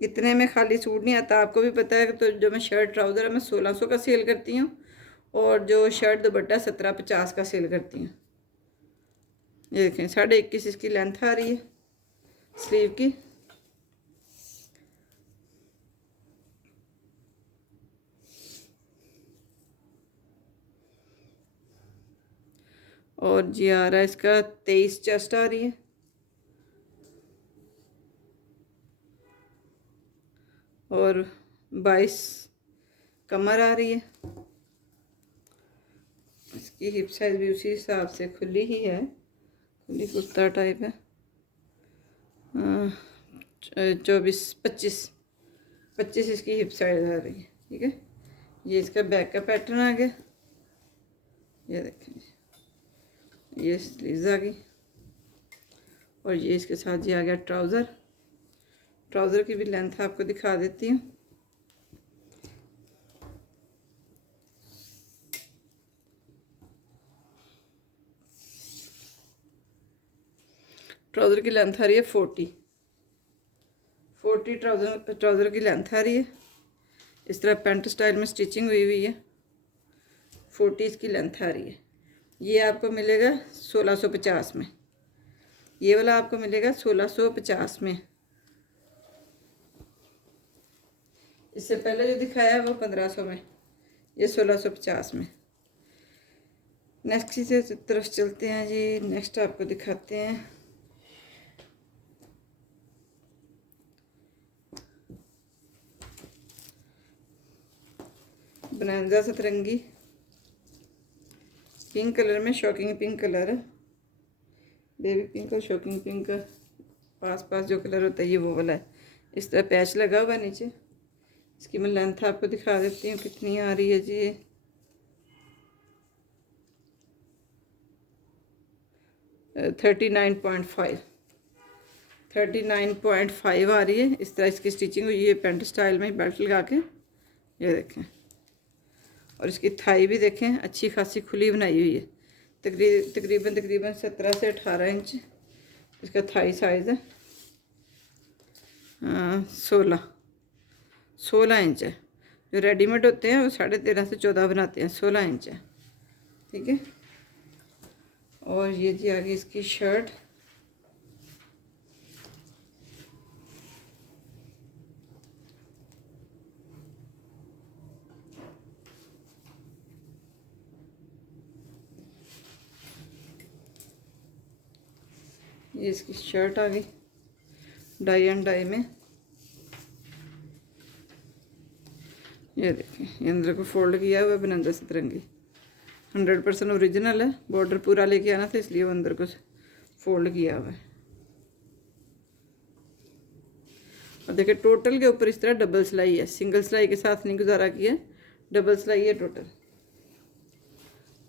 इतने में खाली सूट नहीं आता, आपको भी पता है कि तो जो मैं शर्ट ट्राउज़र है मैं 1600 का सेल करती हूँ और जो शर्ट दुपट्टा 1750 का सेल करती हूँ। ये देखें 21.5 इसकी लेंथ आ रही है स्लीव की। और जी आ रहा है इसका 23 चेस्ट आ रही है और 22 कमर आ रही है। इसकी हिप साइज भी उसी हिसाब से खुली ही है, खुली कुर्ता टाइप है। 25 इसकी हिप साइज आ रही है। ठीक है, ये इसका बैक का पैटर्न आ गया। ये देखें, ये स्लीव्स आ गई और ये इसके साथ ये आ गया ट्राउज़र। ट्राउज़र की भी लेंथ आपको दिखा देती हूँ। ट्राउज़र की लेंथ आ रही है 40 ट्राउज़र की लेंथ आ रही है। इस तरह पेंट स्टाइल में स्टिचिंग हुई है। 40 इसकी लेंथ आ रही है। ये आपको मिलेगा 1650 में। ये वाला आपको मिलेगा 1650 में। इससे पहले जो दिखाया है वो 1500 में, ये 1650 में। नेक्स्ट की तरफ चलते हैं जी। नेक्स्ट आपको दिखाते हैं बनारसा सतरंगी पिंक कलर में। शॉकिंग पिंक कलर है, बेबी पिंक और शॉकिंग पिंक का पास पास जो कलर होता है ये वो वाला है। इस तरह पैच लगा हुआ है नीचे। इसकी मैं लेंथ आपको दिखा देती हूँ कितनी आ रही है जी। 39.5 आ रही है। इस तरह इसकी स्टिचिंग हुई है पेंट स्टाइल में, बेल्ट लगा के। ये देखें, और इसकी थाई भी देखें अच्छी खासी खुली बनाई हुई है। तकरीबन 17 से 18 इंच इसका थाई साइज़ है। 16 इंच है। जो रेडीमेड होते हैं वो 13.5 से 14 बनाते हैं, 16 इंच है। ठीक है, और ये जी आ गई इसकी शर्ट। ये इसकी शर्ट आ गई डाई एंड डाई में। ये देखें, ये अंदर को फोल्ड किया हुआ है बनारसा सतरंगी। 100% ओरिजिनल है। बॉर्डर पूरा लेके आना था इसलिए वो अंदर को फोल्ड किया हुआ है। और देखिए टोटल के ऊपर इस तरह डबल सिलाई है, सिंगल सिलाई के साथ नहीं गुजारा किया, डबल सिलाई है टोटल।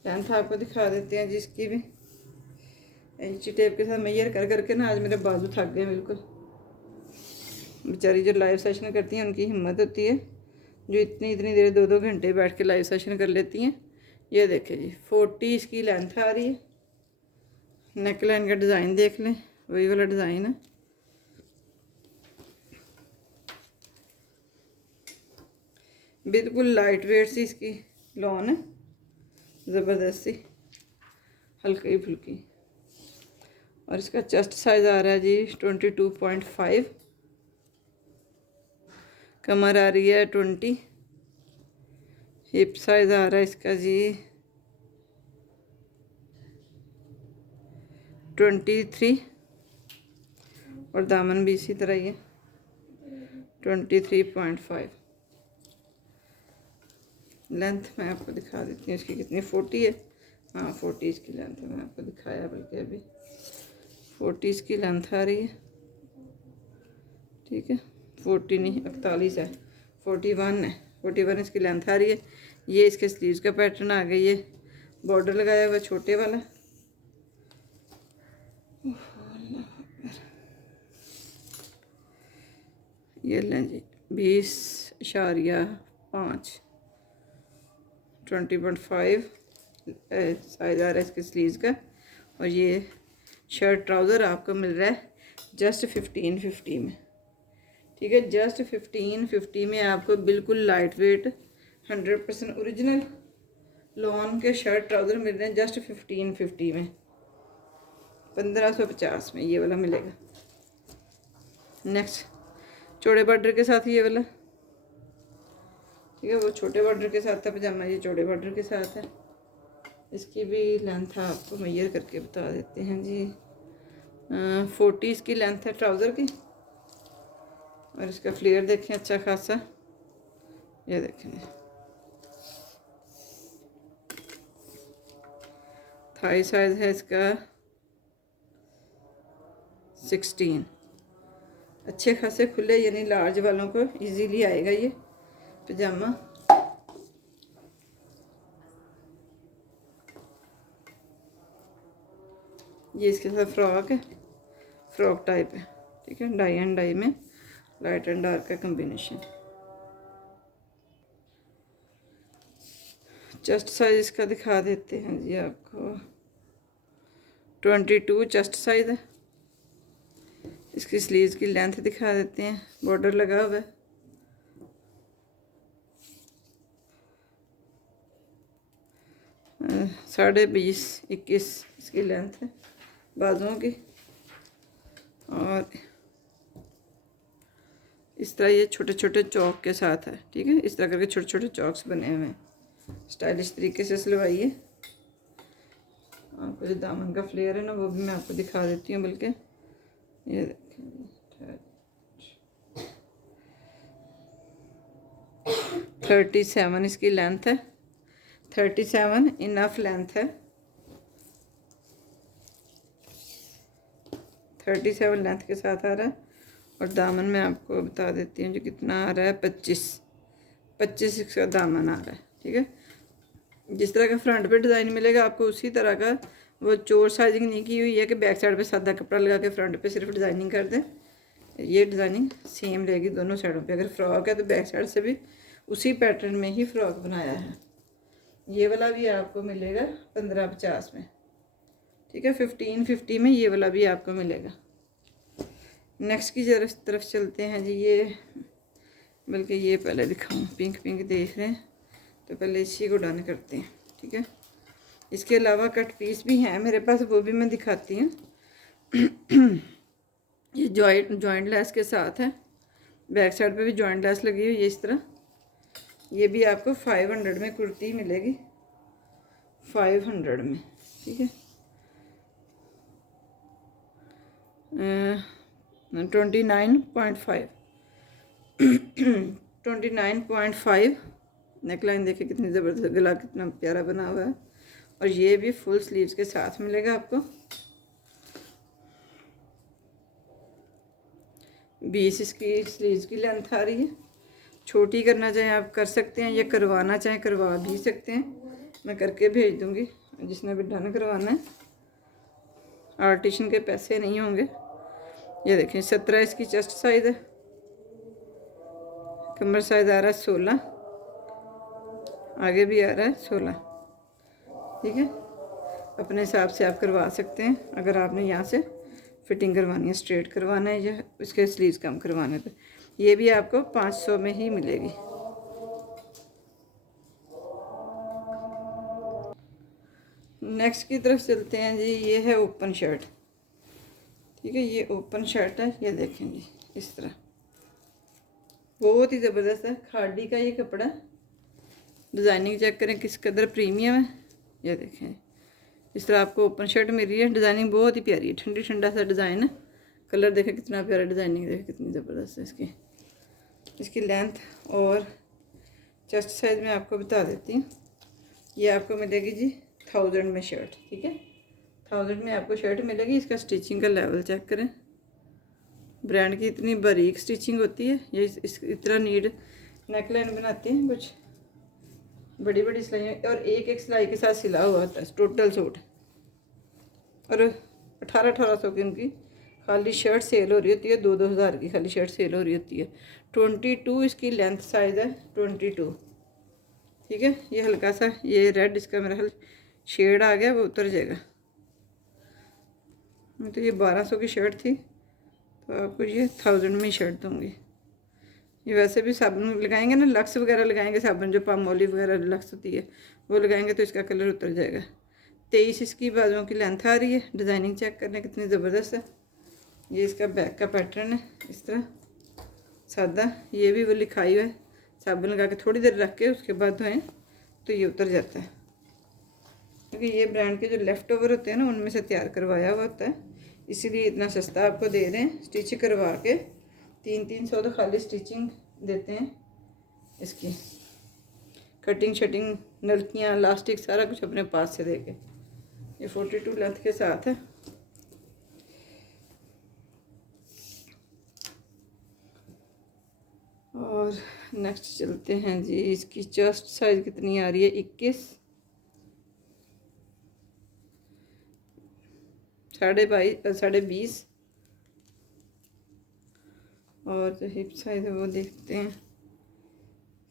लेंथ आपको दिखा देते हैं जिसकी भी इंची टेप के साथ मेजर कर करके ना आज मेरे बाजू थक गए बिल्कुल। बेचारी जो लाइव सेशन करती हैं उनकी हिम्मत होती है, जो इतनी देर 2-2 घंटे बैठ के लाइव सेशन कर लेती हैं। ये देखें जी 40 इसकी लेंथ आ रही है। नेक लाइन का डिज़ाइन देख लें, वही वाला डिज़ाइन है। बिल्कुल लाइट वेट सी इसकी लॉन है, ज़बरदस्त सी हल्की फुल्की। और इसका चेस्ट साइज़ आ रहा है जी 22.5। कमर आ रही है 20। हिप साइज़ आ रहा है इसका जी 23 और दामन भी इसी तरह ही है 23.5। लेंथ मैं आपको दिखा देती हूँ इसकी कितनी, 40 है। हाँ 40 इसकी लेंथ है, मैंने आपको दिखाया बल्कि अभी 40 इसकी लेंथ आ रही है। ठीक है, 40 नहीं 41 है, 41 है, 41 इसकी लेंथ आ रही है। ये इसके स्लीव्स का पैटर्न आ गया। ये बॉर्डर लगाया हुआ छोटे वाला। ये लें जी 20.5 5 20.5 साइज़ आ रहा है इसके स्लीव्स का। और ये शर्ट ट्राउज़र आपको मिल रहा है जस्ट 1550 में, ठीक है। जस्ट 1550 में आपको बिल्कुल लाइट वेट 100% ओरिजिनल लॉन के शर्ट ट्राउज़र मिल रहे हैं जस्ट 1550 में, 1550 में ये वाला मिलेगा। नेक्स्ट चौड़े बॉर्डर के साथ ये वाला, ठीक है। वो छोटे बॉर्डर के साथ था पजामा, ये चौड़े बॉर्डर के साथ है। इसकी भी लेंथ आपको मेजर करके बता देते हैं जी। 40 इसकी लेंथ है ट्राउज़र की। और इसका फ्लेयर देखें अच्छा खासा, ये देखें। थाई साइज है इसका 16, अच्छे खासे खुले यानी लार्ज वालों को इजीली आएगा ये पजामा। ये इसके साथ फ्रॉक है, फ्रॉक टाइप है, ठीक है। डाई एंड डाई में लाइट एंड डार्क का कॉम्बिनेशन। चेस्ट साइज इसका दिखा देते हैं जी आपको, 22 चेस्ट साइज है। इसकी स्लीव्स की लेंथ दिखा देते हैं, बॉर्डर लगा हुआ है। साढ़े 20-21 इसकी लेंथ है बाजुओं की। और इस तरह ये छोटे छोटे चौक के साथ है, ठीक है। इस तरह करके छोटे छोटे चौक्स बने हुए हैं, स्टाइलिश तरीके से सिलवाई है। आपको जो दामन का फ्लेयर है ना वो भी मैं आपको दिखा देती हूँ, बल्कि ये देखें 37 इसकी लेंथ है, 37 इनफ लेंथ है, 37 लेंथ के साथ आ रहा है। और दामन में आपको बता देती हूँ जो कितना आ रहा है, 25 इसका दामन आ रहा है, ठीक है। जिस तरह का फ्रंट पे डिज़ाइन मिलेगा आपको उसी तरह का, वो चोर साइजिंग नहीं की हुई है कि बैक साइड पे सादा कपड़ा लगा के फ्रंट पे सिर्फ डिज़ाइनिंग कर दें। ये डिज़ाइनिंग सेम रहेगी दोनों साइडों पे। अगर फ्रॉक है तो बैक साइड से भी उसी पैटर्न में ही फ्रॉक बनाया है। ये वाला भी आपको मिलेगा 1550 में, ठीक है। 1550 में ये वाला भी आपको मिलेगा। नेक्स्ट की तरफ चलते हैं जी। ये बल्कि ये पहले दिखाऊं, पिंक देख रहे हैं तो पहले इसी को डन करते हैं, ठीक है। इसके अलावा कट पीस भी हैं मेरे पास, वो भी मैं दिखाती हूँ। ये जॉइंट लेस के साथ है, बैक साइड पे भी जॉइंट लेस लगी हुई है इस तरह। ये भी आपको 500 में कुर्ती मिलेगी, 500 में, ठीक है। 29.5 नेकलाइन देखिए कितनी ज़बरदस्त, गला कितना प्यारा बना हुआ है। और ये भी फुल स्लीव्स के साथ मिलेगा आपको। 20 इसकी स्लीव्स की लेंथ आ रही है। छोटी करना चाहें आप कर सकते हैं, या करवाना चाहें करवा भी सकते हैं। मैं करके भेज दूँगी, जिसने भी डन करवाना है। आर्टिशन के पैसे नहीं होंगे। ये देखें 17 इसकी चेस्ट साइज़ है, कमर साइज़ आ रहा है 16, आगे भी आ रहा है 16, ठीक है। अपने हिसाब से आप करवा सकते हैं। अगर आपने यहाँ से फिटिंग करवानी है, स्ट्रेट करवाना है, या इसके स्लीव्स कम करवाने तो ये भी आपको 500 में ही मिलेगी। नेक्स्ट की तरफ चलते हैं जी। ये है ओपन शर्ट, ठीक है। ये ओपन शर्ट है, ये देखें जी इस तरह, बहुत ही ज़बरदस्त है। खादी का ये कपड़ा, डिज़ाइनिंग चेक करें किस कदर प्रीमियम है। ये देखें इस तरह आपको ओपन शर्ट मिल रही है। डिज़ाइनिंग बहुत ही प्यारी है, ठंडा सा डिज़ाइन है। कलर देखें कितना प्यारा, डिज़ाइनिंग देखें कितनी ज़बरदस्त है इसकी। इसकी लेंथ और चेस्ट साइज़ में आपको बता देती हूँ। ये आपको मिलेगी जी 1000 में शर्ट, ठीक है। 1000 में आपको शर्ट मिलेगी। इसका स्टिचिंग का लेवल चेक करें, ब्रांड की इतनी बारीक स्टिचिंग होती है। ये इस तरह नीड नेकलाइन बनाते हैं, कुछ बड़ी बड़ी सिलाइयाँ, और एक सिलाई के साथ सिला हुआ होता है टोटल सूट। और 1800 की उनकी खाली शर्ट सेल हो रही होती है, 2-2 हज़ार की खाली शर्ट सेल हो रही होती है। 22 इसकी लेंथ साइज़ है, 22। ठीक है, ये हल्का सा ये रेड इसका मेरा शेड आ गया, वो उतर जाएगा। तो ये 1200 की शर्ट थी, तो आपको ये 1000 में ही शर्ट दूँगी। ये वैसे भी साबुन लगाएंगे ना, लक्स वगैरह लगाएंगे, साबुन जो पाम ऑलिव वगैरह लक्स होती है वो लगाएंगे तो इसका कलर उतर जाएगा। 23 इसकी बाजुओं की लेंथ आ रही है। डिज़ाइनिंग चेक करने कितनी ज़बरदस्त है। ये इसका बैक का पैटर्न है, इस तरह सादा। ये भी वो लिखाई हुआ है, साबुन लगा के थोड़ी देर रख के उसके बाद धोएं तो ये उतर जाता है, क्योंकि ये ब्रांड के जो लेफ़्ट ओवर होते हैं ना उनमें से तैयार करवाया हुआ होता है, इसीलिए इतना सस्ता आपको दे रहे हैं। स्टिच करवा के 300 तो खाली स्टिचिंग देते हैं। इसकी कटिंग शटिंग, नलकियाँ, इलास्टिक सारा कुछ अपने पास से देके। ये 42 लेंथ के साथ है। और नेक्स्ट चलते हैं जी। इसकी चेस्ट साइज कितनी आ रही है? 21, 22.5। और जो हिप साइज है वो देखते हैं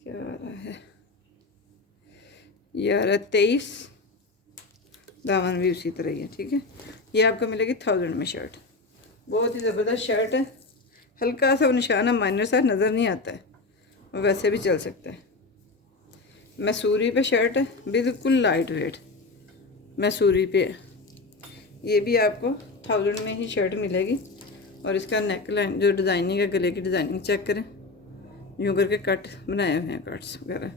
क्या आ रहा है। ये आ रहा है 23। दामन भी उसी तरह ही है। ठीक है, ये आपको मिलेगी 1000 में शर्ट। बहुत ही ज़बरदस्त शर्ट है। हल्का सा निशान है, माइनर सा नज़र नहीं आता है, और वैसे भी चल सकता है। मैसूरी पे शर्ट है, बिल्कुल लाइट वेट मैसूरी पे है। ये भी आपको 1000 में ही शर्ट मिलेगी। और इसका नेक लाइन जो डिज़ाइनिंग है, गले की डिज़ाइनिंग चेक करें, यूँ करके कट बनाए हुए हैं, कट्स वगैरह।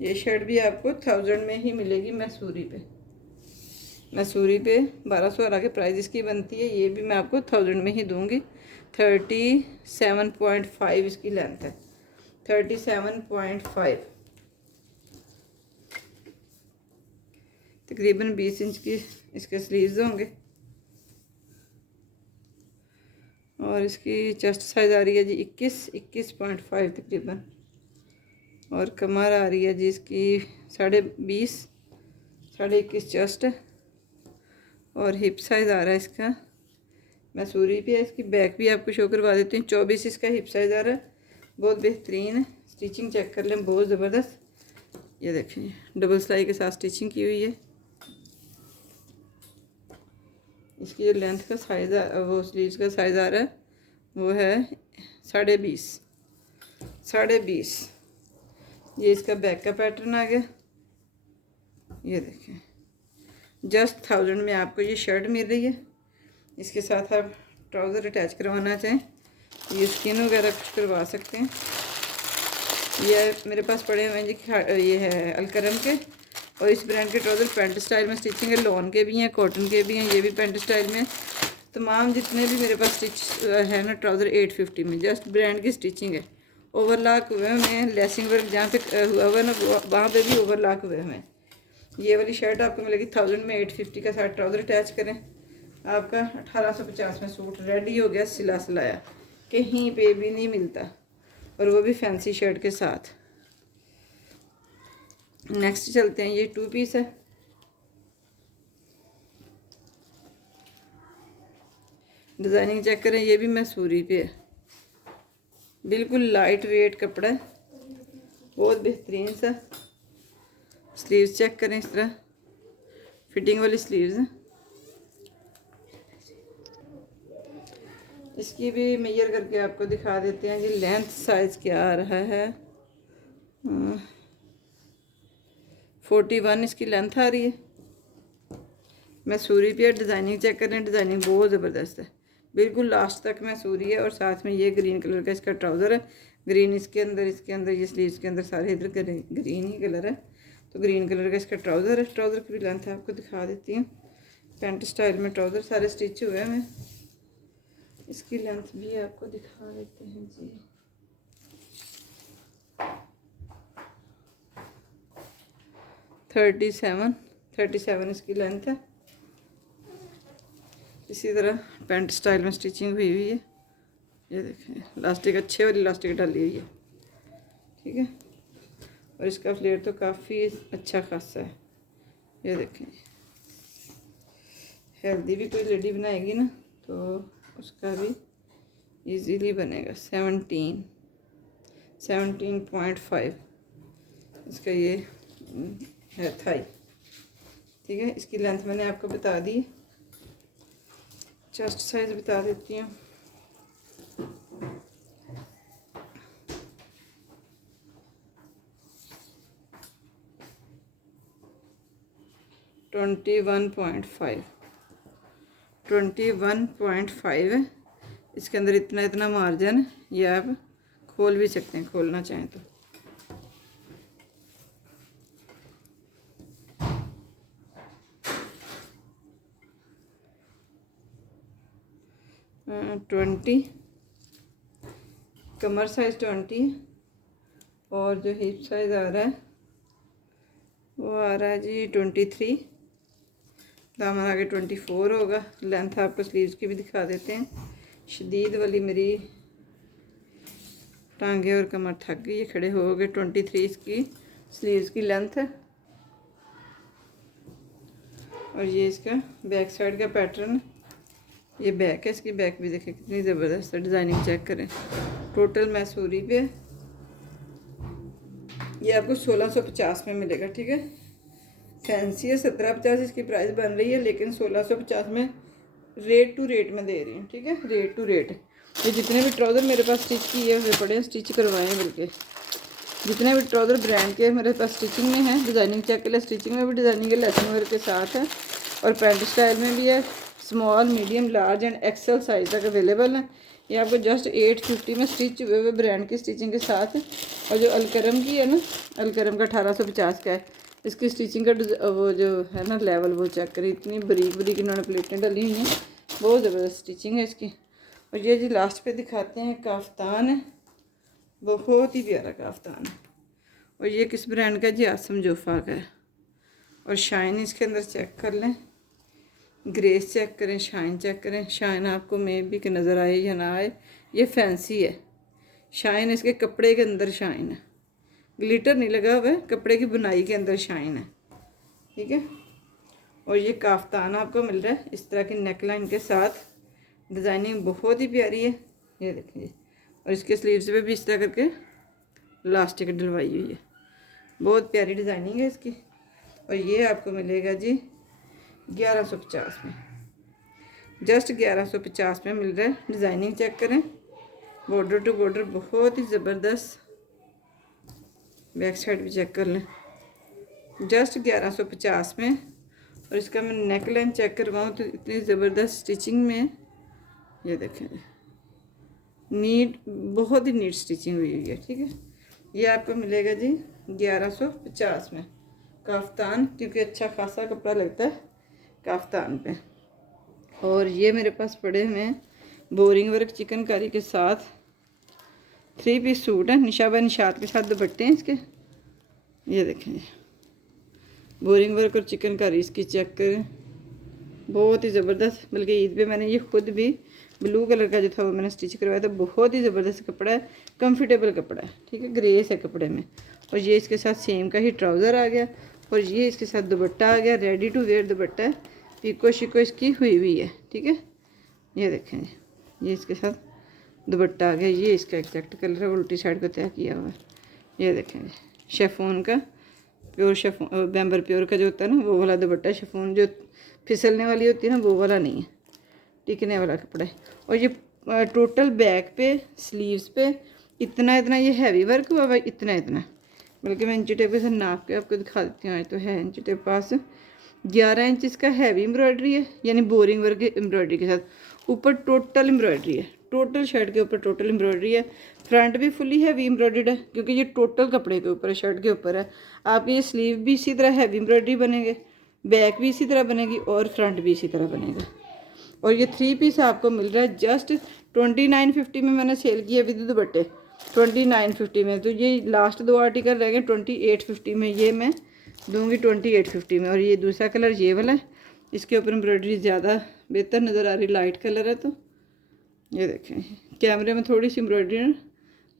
ये शर्ट भी आपको 1000 में ही मिलेगी मैसूरी पे। मैसूरी पे 1200 और आगे प्राइस इसकी बनती है। ये भी मैं आपको 1000 में ही दूंगी। 37.5 इसकी लेंथ है, 37.5। तकरीबन 20 इंच की इसके स्लीव्स होंगे। और इसकी चेस्ट साइज़ आ रही है जी 21.5 तकरीबन। और कमर आ रही है जी इसकी 20.5, 21.5 चेस्ट है। और हिप साइज़ आ रहा है इसका मैसूरी पे है। इसकी बैक भी आपको शो करवा देती हूँ। 24 इसका हिप साइज़ आ रहा है, बहुत बेहतरीन है। स्टिचिंग चेक कर लें, बहुत ज़बरदस्त। ये देखें, डबल सिलाई के साथ स्टिचिंग की हुई है। इसकी जो लेंथ का साइज़ वो स्लीव्स का साइज़ आ रहा है वो है 20.5। ये इसका बैक का पैटर्न आ गया। ये देखें, जस्ट 1000 में आपको ये शर्ट मिल रही है। इसके साथ आप ट्राउज़र अटैच करवाना चाहें, ये स्किन वगैरह कुछ करवा सकते हैं। ये मेरे पास पड़े हुए हैं जी, ये है अलकरम के। और इस ब्रांड के ट्राउज़र पेंट स्टाइल में स्टिचिंग है, लॉन के भी हैं, कॉटन के भी हैं, ये भी पेंट स्टाइल में। तमाम जितने भी मेरे पास स्टिच है ना ट्राउज़र 850 में, जस्ट ब्रांड की स्टिचिंग है। ओवरलॉक हुए हैं, लेसिंग वर्क जहाँ पे हुआ हुआ ना वहाँ पे भी ओवरलॉक हुए हैं। ये वाली शर्ट आपको मिलेगी 1000 में। 850 का साथ ट्राउज़र अटैच करें, आपका 1850 में सूट रेडी हो गया, सिला सिलाया, कहीं पे भी नहीं मिलता, और वो भी फैंसी शर्ट के साथ। नेक्स्ट चलते हैं। ये 2 पीस है। डिज़ाइनिंग चेक करें, ये भी मैसूरी पे है, बिल्कुल लाइट वेट कपड़ा है, बहुत बेहतरीन सा। स्लीव्स चेक करें, इस तरह फिटिंग वाली स्लीव्स हैं। इसकी भी मेजर करके आपको दिखा देते हैं कि लेंथ साइज़ क्या आ रहा है। 41 इसकी लेंथ आ रही है। मैसूरी पे डिज़ाइनिंग चेक करें, डिज़ाइनिंग बहुत ज़बरदस्त है, बिल्कुल लास्ट तक मैसूरी है। और साथ में ये ग्रीन कलर का इसका ट्राउज़र है। ग्रीन इसके अंदर ये स्लीव्स के अंदर सारे इधर ग्रीन ही कलर है, तो ग्रीन कलर का इसका ट्राउज़र है। ट्राउज़र की भी लेंथ आपको दिखा देती हूँ। पेंट स्टाइल में ट्राउज़र सारे स्टिच हुए हैं। इसकी लेंथ भी आपको दिखा देते हैं जी। थर्टी सेवन इसकी लेंथ है। इसी तरह पेंट स्टाइल में स्टिचिंग हुई हुई है। ये देखें, इलास्टिक अच्छे वाली इलास्टिक डाली हुई है। ठीक है, और इसका फ्लेयर तो काफ़ी अच्छा खासा है। ये देखें, हेल्दी भी कोई लेडी बनाएगी ना तो उसका भी इजीली बनेगा। 17.5 इसका ये है थाई। ठीक है, इसकी लेंथ मैंने आपको बता दी। चेस्ट साइज बता देती हूँ। ट्वेंटी वन पॉइंट फाइव है। इसके अंदर इतना मार्जिन है, ये आप खोल भी सकते हैं, खोलना चाहें तो। ट्वेंटी कमर साइज 20 और जो हिप साइज आ रहा है वो आ रहा है जी 23। दामन आगे 24 होगा। लेंथ आपको स्लीव्स की भी दिखा देते हैं। शदीद वाली मेरी टांगे और कमर थक गई है, खड़े हो गए। 23 इसकी स्लीव्स की लेंथ है। और ये इसका बैक साइड का पैटर्न, ये बैक है। इसकी बैक भी देखें कितनी ज़बरदस्त है, डिज़ाइनिंग चेक करें। टोटल मैसूरी पे ये आपको 1650 में मिलेगा। ठीक है, फैंसी है। 1750 इसकी प्राइस बन रही है, लेकिन 1650 में रेट टू रेट में दे रही हूँ। ठीक है, रेट टू रेट। ये जितने भी ट्राउज़र मेरे पास स्टिच किए हुए पड़े हैं, स्टिच करवाए हैं बल्कि जितने भी ट्राउज़र ब्रांड के मेरे पास स्टिचिंग में है। डिज़ाइनिंग चेक के लिए स्टिचिंग में भी डिज़ाइनिंग के लेसन वर्क के साथ है, और पैंट स्टाइल में भी है। Small, medium, large and XL size तक अवेलेबल है। ये आपको जस्ट 850 में स्टिच हुए हुए ब्रांड की स्टिचिंग के साथ है। और जो अलकरम की है ना, अलकरम का 1850 का है। इसकी स्टिचिंग का वो जो है ना लेवल, वो चेक करें। इतनी बारीक बारीक इन्होंने प्लेटें डाली हुई हैं, बहुत ज़बरदस्त स्टिचिंग है इसकी। और ये जी लास्ट पे दिखाते हैं, काफ्तान है, बहुत ही प्यारा काफ्तान है। और ये किस ब्रांड का जी? आसम जोफा का है। और शाइन इसके अंदर चेक कर लें, ग्रेस चेक करें, शाइन चेक करें। शाइन आपको मे भी कि नज़र आए या ना आए, ये फैंसी है। शाइन इसके कपड़े के अंदर शाइन है, ग्लिटर नहीं लगा हुआ है, कपड़े की बुनाई के अंदर शाइन है। ठीक है, और ये काफ्तान आपको मिल रहा है इस तरह की नेकलाइन के साथ। डिज़ाइनिंग बहुत ही प्यारी है, ये देखिए। और इसके स्लीव्स पे भी इस तरह करके लास्टिक डलवाई हुई है, बहुत प्यारी डिज़ाइनिंग है इसकी। और ये आपको मिलेगा जी 1150 में, जस्ट 1150 में मिल रहा है। डिज़ाइनिंग चेक करें, बॉर्डर टू बॉर्डर बहुत ही ज़बरदस्त। बैक साइड भी चेक कर लें, जस्ट 1150 में। और इसका मैं नेक लाइन चेक करवाऊँ तो इतनी ज़बरदस्त स्टिचिंग में, ये देखें, नीट, बहुत ही नीट स्टिचिंग हुई है। ठीक है, ये आपको मिलेगा जी 1150 में काफ्तान, क्योंकि अच्छा खासा कपड़ा लगता है काफ्तान पे। और ये मेरे पास पड़े हुए हैं बोरिंग वर्क चिकनकारी के साथ 3 पीस सूट है। निशाबा निशात के साथ दुपट्टे हैं इसके, ये देखें। बोरिंग वर्क और चिकनकारी इसकी चेक करें, बहुत ही ज़बरदस्त। बल्कि ईद पे मैंने ये खुद भी ब्लू कलर का जो था वो मैंने स्टिच करवाया था। बहुत ही ज़बरदस्त कपड़ा है, कंफर्टेबल कपड़ा है। ठीक है, ग्रेस है कपड़े में। और ये इसके साथ सेम का ही ट्राउज़र आ गया, और ये इसके साथ दुपट्टा आ गया। रेडी टू वेयर दुपट्टा है, पीको शिको इसकी हुई हुई है। ठीक है, ये देखें, ये इसके साथ दुपट्टा आ गया। ये इसका एग्जैक्ट कलर है, उल्टी साइड को तय किया हुआ है। ये देखें, शेफोन का प्योर, शेफोन बैम्बर प्योर का जो होता है ना, वो वाला दुपट्टा। शेफोन जो फिसलने वाली होती है ना, वो वाला नहीं है, टिकने वाला कपड़ा है। और ये टोटल बैक पे, स्लीव्स पे इतना ये हैवी वर्क हुआ हुआ, इतना। बल्कि मैं इंची टेप से नाप के आपको दिखा देती हूँ। आज तो है इंची टेप पास 11 इंच इसका हैवी एम्ब्रॉयडरी है, यानी बोरिंग वर्क एम्ब्रॉयडरी के साथ। ऊपर टोटल एम्ब्रॉयडरी है, टोटल शर्ट के ऊपर टोटल एम्ब्रॉयडरी है। फ्रंट भी फुली हैवी एम्ब्रॉयडर्ड है, क्योंकि ये टोटल कपड़े के ऊपर है, शर्ट के ऊपर है। आपके ये स्लीव भी इसी तरह हैवी एम्ब्रॉयडरी बनेंगे, बैक भी इसी तरह बनेगी, और फ्रंट भी इसी तरह बनेगा। और ये 3 पीस आपको मिल रहा है जस्ट 2950 में मैंने सेल किया विद दुपट्टे, 2950 में। तो ये लास्ट 2 आर्टिकल रह गए 2850 में, ये मैं दूंगी 2850 में। और ये दूसरा कलर ये वाला है, इसके ऊपर एम्ब्रॉयडरी ज़्यादा बेहतर नज़र आ रही, लाइट कलर है। तो ये देखें, कैमरे में थोड़ी सी एम्ब्रॉयडरी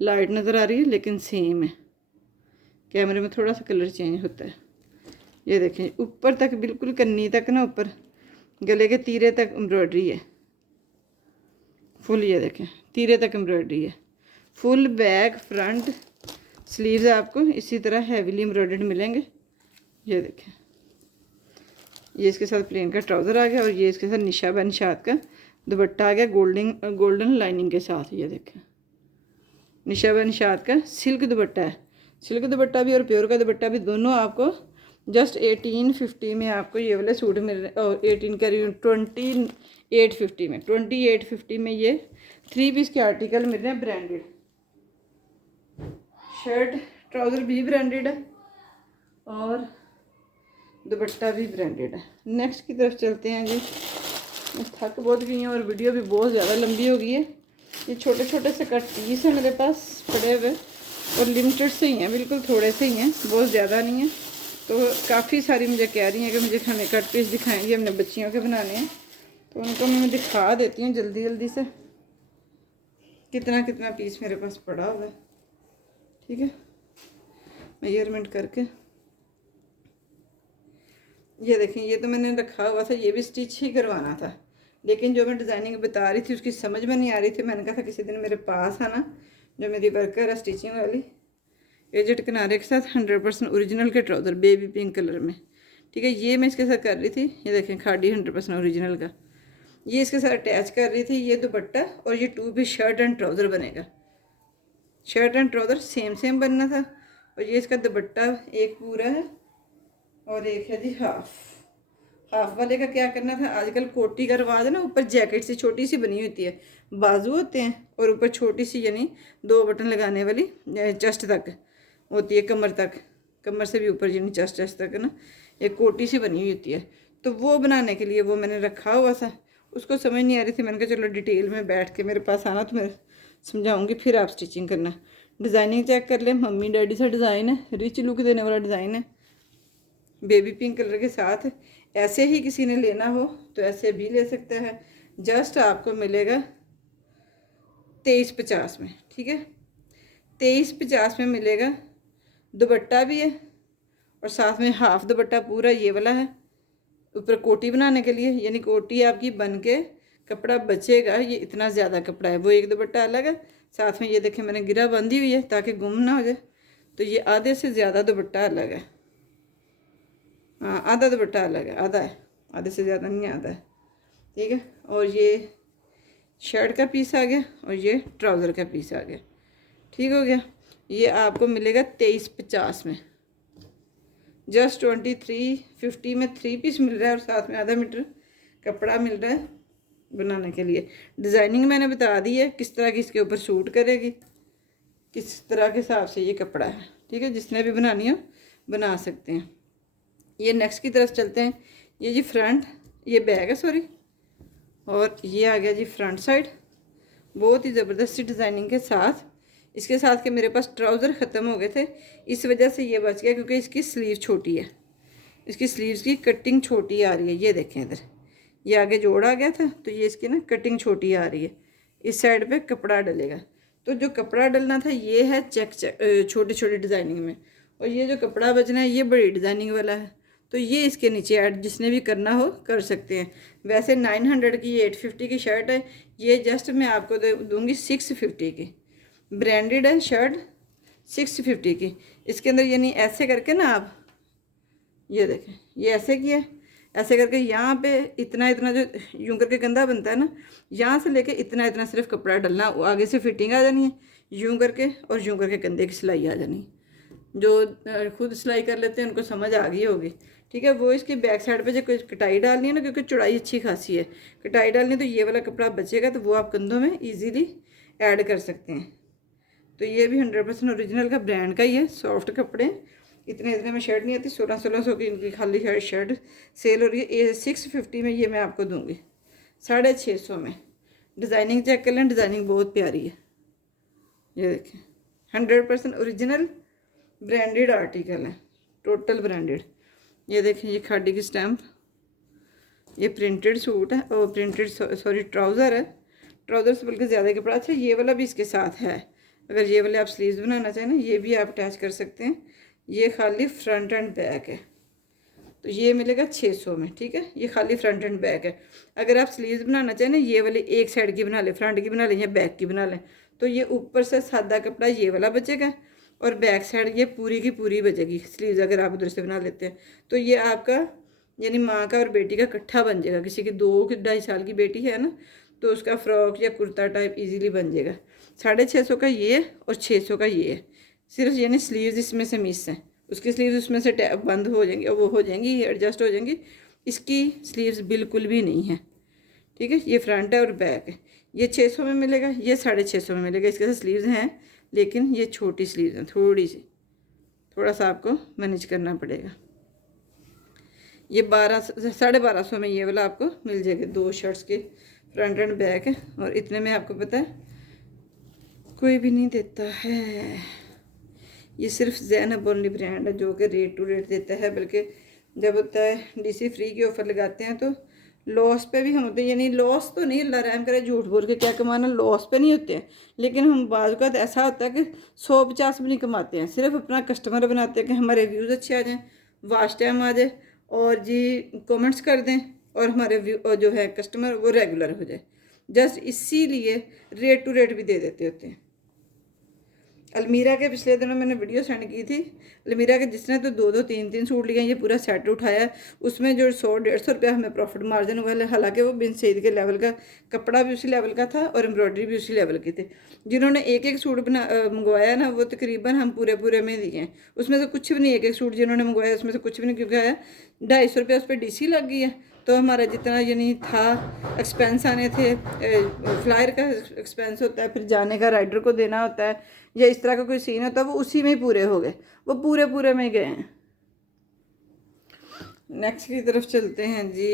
लाइट नज़र आ रही है, लेकिन सेम है। कैमरे में थोड़ा सा कलर चेंज होता है। ये देखें, ऊपर तक बिल्कुल कन्नी तक ना, ऊपर गले के तीरे तक एम्ब्रॉयडरी है फुल, ये देखें तीरे तक एम्ब्रॉयडरी है फुल। बैक फ्रंट स्लीव्स आपको इसी तरह हैवीली एम्ब्रॉयडर्ड मिलेंगे। ये देखें, ये इसके साथ प्लेन का ट्राउज़र आ गया और ये इसके साथ निशा व निशात का दुपट्टा आ गया गोल्डन लाइनिंग के साथ। ये देखें निशा व निशात का सिल्क दुपट्टा है, सिल्क दुपट्टा भी और प्योर का दुपट्टा भी दोनों आपको जस्ट 1850 में आपको ये वाले सूट मिल रहे और 18 का 2850 में 2850 में ये 3 पीस के आर्टिकल मिल रहे हैं ब्रांडेड। शर्ट ट्राउज़र भी ब्रांडेड है और दुपट्टा भी ब्रांडेड है। नेक्स्ट की तरफ चलते हैं जी। थक बहुत गई हैं और वीडियो भी बहुत ज़्यादा लंबी हो गई है। ये छोटे छोटे से कट पीस है मेरे पास पड़े हुए और लिमिटेड से ही हैं, बिल्कुल थोड़े से ही हैं, बहुत ज़्यादा नहीं है। तो काफ़ी सारी मुझे कह रही हैं कि मुझे खाने कट पीस दिखाएंगे, हमने बच्चियों के बनाने हैं, तो उनको मैं दिखा देती हूँ जल्दी जल्दी से कितना कितना पीस मेरे पास पड़ा हुआ है। ठीक है, मेजरमेंट करके ये देखें, ये तो मैंने रखा हुआ था, ये भी स्टिच ही करवाना था, लेकिन जो मैं डिज़ाइनिंग बता रही थी उसकी समझ में नहीं आ रही थी। मैंने कहा था किसी दिन मेरे पास आना, जो मेरी वर्कर है स्टिचिंग वाली, एजेड किनारे के साथ 100% ओरिजिनल के ट्राउज़र बेबी पिंक कलर में। ठीक है, ये मैं इसके साथ कर रही थी, ये देखें खाड़ी 100% ओरिजिनल का, ये इसके साथ अटैच कर रही थी। ये दुपट्टा और ये 2 पीस शर्ट एंड ट्राउज़र बनेगा, शर्ट एंड ट्राउज़र सेम बनना था। और ये इसका दुपट्टा एक पूरा है और एक है जी हाफ वाले का क्या करना था, आजकल कोटी का रिवाज है ना, ऊपर जैकेट सी छोटी सी बनी होती है, बाजू होते हैं और ऊपर छोटी सी यानी 2 बटन लगाने वाली चेस्ट तक होती है, कमर तक, कमर से भी ऊपर यानी चेस्ट तक है ना, एक कोटी सी बनी हुई होती है। तो वो बनाने के लिए वो मैंने रखा हुआ था, उसको समझ नहीं आ रही थी। मैंने कहा चलो डिटेल में बैठ के मेरे पास आना तो मैं समझाऊंगी, फिर आप स्टिचिंग करना। डिज़ाइनिंग चेक कर ले, मम्मी डैडी सा डिज़ाइन है, रिच लुक देने वाला डिज़ाइन है, बेबी पिंक कलर के साथ। ऐसे ही किसी ने लेना हो तो ऐसे भी ले सकता है। जस्ट आपको मिलेगा 2350 में। ठीक है, 2350 में मिलेगा। दुपट्टा भी है और साथ में हाफ दुपट्टा पूरा ये वाला है, ऊपर कोटी बनाने के लिए, यानी कोटी आपकी बन के कपड़ा बचेगा। ये इतना ज़्यादा कपड़ा है, वो एक दुपट्टा अलग है, साथ में ये देखें मैंने गिरा बंधी हुई है ताकि गुम ना हो जाए। तो ये आधे से ज़्यादा दुपट्टा अलग है, हाँ आधा दुपट्टा अलग है, आधा है, आधे से ज़्यादा नहीं आधा है। ठीक है, और ये शर्ट का पीस आ गया और ये ट्राउज़र का पीस आ गया। ठीक हो गया, ये आपको मिलेगा 2350 में। जस्ट 2350 में 3 पीस मिल रहा है और साथ में आधा मीटर कपड़ा मिल रहा है बनाने के लिए। डिज़ाइनिंग मैंने बता दी है किस तरह की इसके ऊपर सूट करेगी, किस तरह के हिसाब से ये कपड़ा है। ठीक है, जिसने भी बनानी हो बना सकते हैं। ये नेक्स्ट की तरफ चलते हैं। ये जी फ्रंट, ये बैग है सॉरी, और ये आ गया जी फ्रंट साइड, बहुत ही ज़बरदस्ती डिज़ाइनिंग के साथ। इसके साथ के मेरे पास ट्राउज़र ख़त्म हो गए थे, इस वजह से ये बच गया क्योंकि इसकी स्लीव छोटी है, इसकी स्लीव्स की कटिंग छोटी आ रही है। ये देखें इधर, ये आगे जोड़ आ गया था तो ये इसकी ना कटिंग छोटी आ रही है। इस साइड पे कपड़ा डलेगा, तो जो कपड़ा डलना था ये है चेक छोटी छोटी डिज़ाइनिंग में, और ये जो कपड़ा बचना है ये बड़ी डिज़ाइनिंग वाला है। तो ये इसके नीचे ऐड जिसने भी करना हो कर सकते हैं। वैसे 900 की 850 की शर्ट है, ये जस्ट मैं आपको दूंगी 650 की। ब्रांडेड है शर्ट 650 की। इसके अंदर यानी ऐसे करके ना आप ये देखें, ये ऐसे किया, ऐसे करके यहाँ पे इतना इतना जो यूं करके कंधा बनता है ना, यहाँ से लेके इतना इतना सिर्फ कपड़ा डलना, आगे से फिटिंग आ जानी है यूं करके, और यूं करके कंधे की सिलाई आ जानी है। जो खुद सिलाई कर लेते हैं उनको समझ आ गई होगी। ठीक है, वो इसकी बैक साइड पे जो कोई कटाई डालनी है ना, क्योंकि चौड़ाई अच्छी खासी है, कटाई डालनी है तो ये वाला कपड़ा बचेगा, तो वो आप कंधों में इजीली ऐड कर सकते हैं। तो ये भी 100% ओरिजिनल का ब्रांड का ही है, सॉफ्ट कपड़े। इतने में शर्ट नहीं आती, 1600 की इनकी खाली शर्ट सेल हो रही है। ये 650 में ये मैं आपको दूँगी, 650 में। डिज़ाइनिंग चेक कर लें, डिज़ाइनिंग बहुत प्यारी है। ये देखें 100% ओरिजिनल ब्रांडेड आर्टिकल है, टोटल ब्रांडेड। ये देखें, ये खाड़ी की स्टैम्प, ये प्रिंटेड सूट है और प्रिंटेड सॉरी ट्राउज़र है, ट्राउज़र से बल्कि ज़्यादा कपड़ा। अच्छा, ये वाला भी इसके साथ है, अगर ये वाले आप स्लीव्स बनाना चाहें ना, ये भी आप अटैच कर सकते हैं। ये खाली फ्रंट एंड बैक है, तो ये मिलेगा 600 में, ठीक है। ये खाली फ्रंट एंड बैक है। अगर आप स्लीव्स बनाना चाहें ना, ये वाली एक साइड की बना लें, फ्रंट की बना लें या बैक की बना लें, तो ये ऊपर से सादा कपड़ा ये वाला बचेगा और बैक साइड ये पूरी की पूरी बचेगी स्लीव्स अगर आप उधर से बना लेते हैं। तो ये आपका यानी माँ का और बेटी का इकट्ठा बन जाएगा। किसी की 2-2.5 साल की बेटी है ना, तो उसका फ्रॉक या कुर्ता टाइप इजीली बन जाएगा। 650 का ये और 600 का ये है सिर्फ, यानी स्लीव्स इसमें से मिस हैं। उसकी स्लीव्स उसमें से बंद हो जाएंगी और वो हो जाएंगी, एडजस्ट हो जाएंगी। इसकी स्लीव्स बिल्कुल भी नहीं है, ठीक है। ये फ्रंट है और बैक है। ये 600 में मिलेगा, ये 650 में मिलेगा। इसके साथ स्लीव्स हैं लेकिन ये छोटी स्लीव्स हैं, थोड़ा सा आपको मैनेज करना पड़ेगा। ये 1200 में ये वाला आपको मिल जाएगा। 2 शर्ट्स के फ्रंट एंड बैक है और इतने में आपको पता है कोई भी नहीं देता है। ये सिर्फ ज़ैनब ओनली ब्रांड है जो कि रेट टू रेट देता है। बल्कि जब होता है डीसी फ्री के ऑफ़र लगाते हैं तो लॉस पे भी हम होते हैं, यानी लॉस तो नहीं, अल्लाह रहम करे, झूठ बोल के क्या कमाना, लॉस पे नहीं होते हैं। लेकिन हम बाज़ का ऐसा होता है कि 150 भी नहीं कमाते हैं, सिर्फ अपना कस्टमर बनाते हैं कि हमारे व्यूज़ अच्छे आ जाएँ, वॉच टाइम आ जाए और जी कमेंट्स कर दें और हमारे व्यू जो है कस्टमर वो रेगुलर हो जाए। जस्ट इसीलिए रेट टू रेट भी दे देते होते हैं। अलमीरा के पिछले दिनों मैंने वीडियो सेंड की थी। अलमीरा के जिसने तो 2-2 3-3 सूट लिए, ये पूरा सेट उठाया, उसमें जो 100-150 रुपया हमें प्रॉफिट मार्जिन हुआ है। हालांकि वो बिन सईद के लेवल का कपड़ा भी उसी लेवल का था और एम्ब्रॉयडरी भी उसी लेवल की थी। जिन्होंने एक एक सूट मंगवाया ना, वो तकरीबन हम पूरे में दिए हैं। उसमें से कुछ भी नहीं, एक एक सूट जिन्होंने मंगवाया उसमें से कुछ भी नहीं, क्योंकि आया 250 रुपया उस पर DC लग गई है। तो हमारा जितना यानी था एक्सपेंस आने थे, फ्लायर का एक्सपेंस होता है, फिर जाने का राइडर को देना होता है, या इस तरह का कोई सीन होता है, वो उसी में ही पूरे हो गए, वो पूरे में गए हैं। नेक्स्ट की तरफ चलते हैं जी।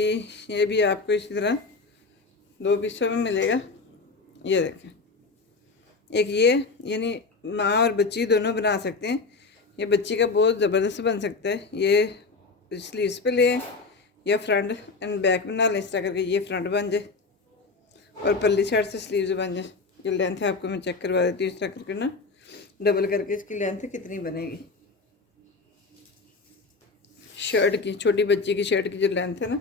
ये भी आपको इसी तरह 2 पीसों में मिलेगा। ये देखें, एक ये यानी माँ और बच्ची दोनों बना सकते हैं। ये बच्ची का बहुत ज़बरदस्त बन सकता है। ये स्लीव्स पे लें या फ्रंट एंड बैक बना लें, इस तरह करके ये फ्रंट बन जाए और पल्ली साइड से स्लीव्स बन जाए। ये लेंथ है आपको मैं चेक करवा देती हूँ, इस तरह करके ना डबल करके इसकी लेंथ कितनी बनेगी। शर्ट की, छोटी बच्ची की शर्ट की जो लेंथ है ना,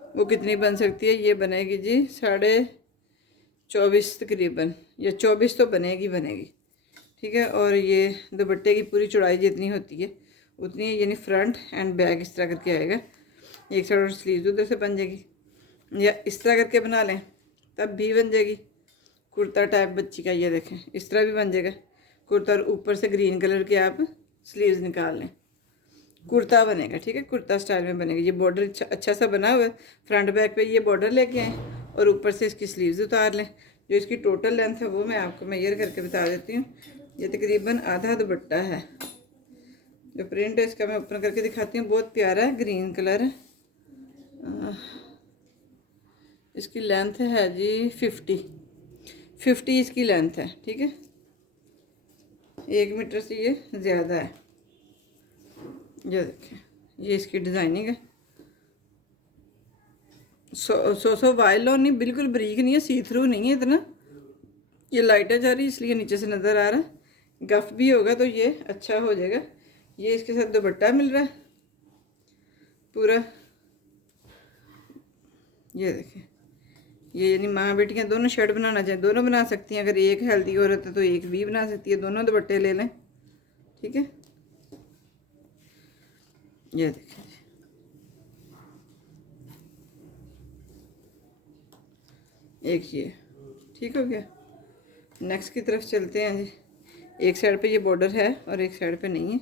वो कितनी बन सकती है। ये बनेगी जी 24.5 तकरीबन, या 24 तो बनेगी, ठीक है। और ये दुपट्टे की पूरी चौड़ाई जितनी होती है उतनी है, यानी फ्रंट एंड बैक इस तरह करके आएगा। एक साइड और स्लीव उधर से बन जाएगी, या इस तरह करके बना लें तब भी बन जाएगी। कुर्ता टाइप बच्ची का ये देखें, इस तरह भी बन जाएगा कुर्ता, और ऊपर से ग्रीन कलर के आप स्लीव्स निकाल लें, कुर्ता बनेगा, ठीक है। कुर्ता स्टाइल में बनेगा। ये बॉर्डर अच्छा सा बना हुआ है, फ्रंट बैक पे ये बॉर्डर लेके आएँ और ऊपर से इसकी स्लीव्स उतार लें। जो इसकी टोटल लेंथ है वो मैं आपको मेजर करके बता देती हूँ। ये तकरीबन आधा दुपट्टा है। जो प्रिंट है इसका मैं ओपन करके दिखाती हूँ, बहुत प्यारा है, ग्रीन कलर है। इसकी लेंथ है जी 50 इसकी लेंथ है, ठीक है। 1 मीटर से ये ज़्यादा है। ये देखें, ये इसकी डिज़ाइनिंग है। सो वाइल नहीं, बिल्कुल ब्रीक नहीं है, सी थ्रू नहीं है इतना। ये लाइटें जा रही है इसलिए नीचे से नज़र आ रहा है। गफ भी होगा तो ये अच्छा हो जाएगा। ये इसके साथ दुपट्टा मिल रहा है पूरा। ये देखें, ये यानी माँ बेटियाँ दोनों शर्ट बनाना चाहें दोनों बना सकती हैं। अगर एक हेल्दी औरत है तो एक भी बना सकती है, दोनों दुपट्टे ले लें, ठीक है। ये देखें, एक ये ठीक हो गया। नेक्स्ट की तरफ चलते हैं जी। एक साइड पे ये बॉर्डर है और एक साइड पे नहीं है,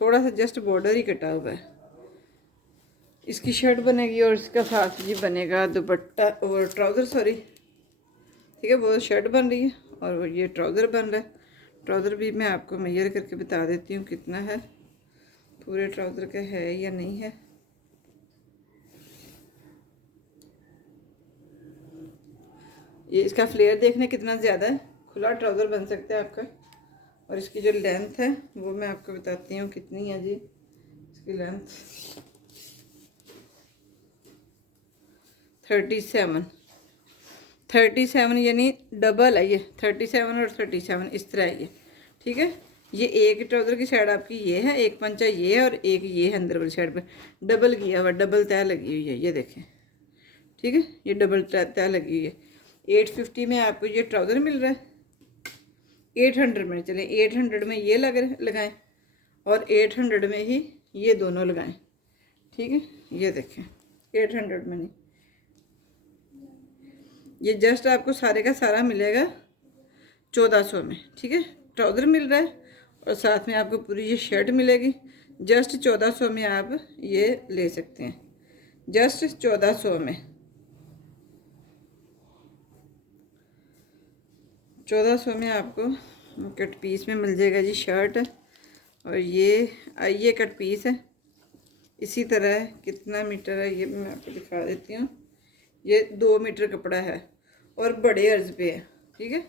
थोड़ा सा जस्ट बॉर्डर ही कटा हुआ है। इसकी शर्ट बनेगी और इसका साथ ये बनेगा दुपट्टा और ट्राउज़र, सॉरी, ठीक है। वो शर्ट बन रही है और वो ये ट्राउज़र बन रहा है। ट्राउज़र भी मैं आपको मेजर करके बता देती हूँ कितना है, पूरे ट्राउज़र का है या नहीं है। ये इसका फ्लेयर देखने कितना ज़्यादा है, खुला ट्राउज़र बन सकता है आपका। और इसकी जो लेंथ है वो मैं आपको बताती हूँ कितनी है जी। इसकी लेंथ 37 यानी डबल है ये, 37 और 37 इस तरह है ये, ठीक है। ये एक ट्राउज़र की साइड आपकी ये है, एक पंचा ये है और एक ये है अंदर वाली साइड पे डबल किया हुआ, डबल तय लगी हुई है, ये देखें। ठीक है, ये डबल तय लगी हुई है। 850 में आपको ये ट्राउज़र मिल रहा है। 800 में चलें, 800 में ये लगाएं और 800 में ही ये दोनों लगाएं। ठीक है, ये देखें 800 में नहीं, ये जस्ट आपको सारे का सारा मिलेगा 1400 में। ठीक है, ट्राउज़र मिल रहा है और साथ में आपको पूरी ये शर्ट मिलेगी। जस्ट 1400 में आप ये ले सकते हैं, जस्ट 1400 में। 1400 में आपको कट पीस में मिल जाएगा जी शर्ट। और ये कट पीस है, इसी तरह कितना मीटर है ये मैं आपको दिखा देती हूँ। ये 2 मीटर कपड़ा है और बड़े अर्ज पे है। ठीक है,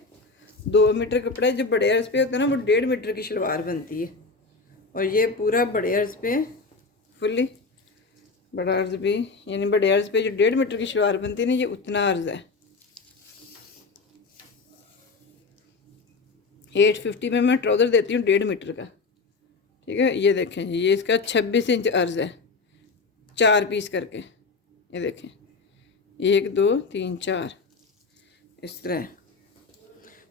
2 मीटर कपड़ा है। जो बड़े अर्ज पे होता है ना, वो 1.5 मीटर की शलवार बनती है। और ये पूरा बड़े अर्ज पे फुल्ली बड़ा अर्ज भी, यानी बड़े अर्ज पे जो 1.5 मीटर की शलवार बनती है ना, ये उतना अर्ज है। 850 में मैं ट्राउज़र देती हूँ 1.5 मीटर का। ठीक है, ये देखें जी, ये इसका 26 इंच अर्ज है, 4 पीस करके। ये देखें 1 2 3 4 इस तरह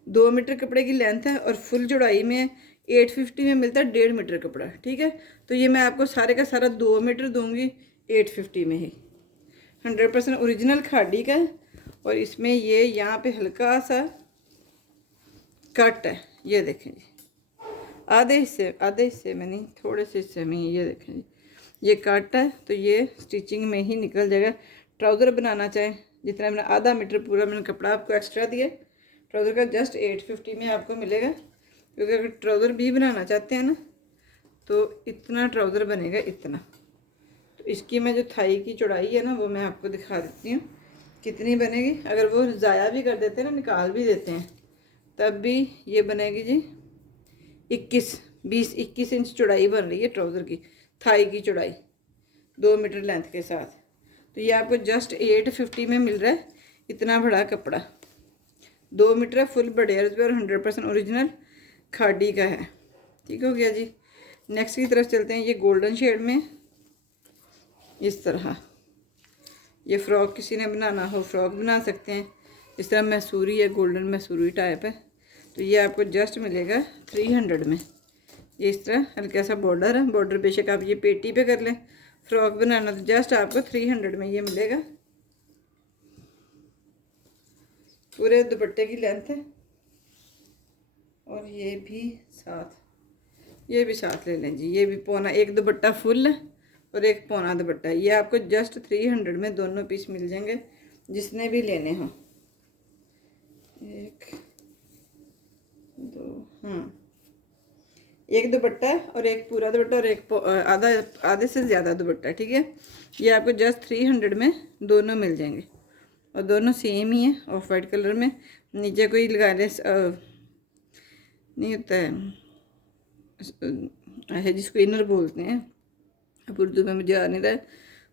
2 मीटर कपड़े की लेंथ है और फुल चौड़ाई में 850 में मिलता है 1.5 मीटर कपड़ा। ठीक है, तो ये मैं आपको सारे का सारा 2 मीटर दूंगी 850 में ही। 100% ओरिजिनल खादी का है और इसमें ये यहाँ पे हल्का सा कट है। ये देखें जी, आधे हिस्से में नहीं, थोड़े से हिस्से में ही। ये देखें जी, ये कट है तो ये स्टिचिंग में ही निकल जाएगा। ट्राउज़र बनाना चाहें, जितना मैंने आधा मीटर पूरा मैंने कपड़ा आपको एक्स्ट्रा दिया, ट्राउज़र का जस्ट 850 में आपको मिलेगा। क्योंकि अगर ट्राउज़र भी बनाना चाहते हैं ना, तो इतना ट्राउज़र बनेगा, इतना। तो इसकी मैं जो थाई की चौड़ाई है ना, वो मैं आपको दिखा देती हूँ कितनी बनेगी। अगर वो ज़ाया भी कर देते हैं ना, निकाल भी देते हैं, तब भी ये बनेगी जी 21 इंच चौड़ाई बन रही है ट्राउज़र की, थाई की चौड़ाई 2 मीटर लेंथ के साथ। तो ये आपको जस्ट 850 में मिल रहा है, इतना बड़ा कपड़ा। 2 मीटर है, फुल बड़े अर्ज पे और 100% ओरिजिनल खादी का है। ठीक हो गया जी। नेक्स्ट की तरफ चलते हैं। ये गोल्डन शेड में इस तरह, ये फ़्रॉक किसी ने बनाना हो फ़्रॉक बना सकते हैं। इस तरह मैसूरी है, गोल्डन मैसूरी टाइप है। तो ये आपको जस्ट मिलेगा 300 में। ये इस तरह हल्का सा बॉर्डर है, बॉर्डर बेशक आप ये पेटी पे कर लें, फ़्रॉक बनाना तो जस्ट आपको 300 में ये मिलेगा। पूरे दुपट्टे की लेंथ है और ये भी साथ ले लें जी। ये भी पौना, एक दुपट्टा फुल है और एक पौना दुपट्टा है। ये आपको जस्ट 300 में दोनों पीस मिल जाएंगे, जिसने भी लेने हों। 1 2 एक दुपट्टा है और एक पूरा दुपट्टा और एक आधे से ज़्यादा दुपट्टा। ठीक है, ये आपको जस्ट 300 में दोनों मिल जाएंगे और दोनों सेम ही है, ऑफ वाइट कलर में। नीचे कोई लगाने नहीं होता है जिसको इनर बोलते हैं, अब उर्दू में मुझे आ नहीं रहा है,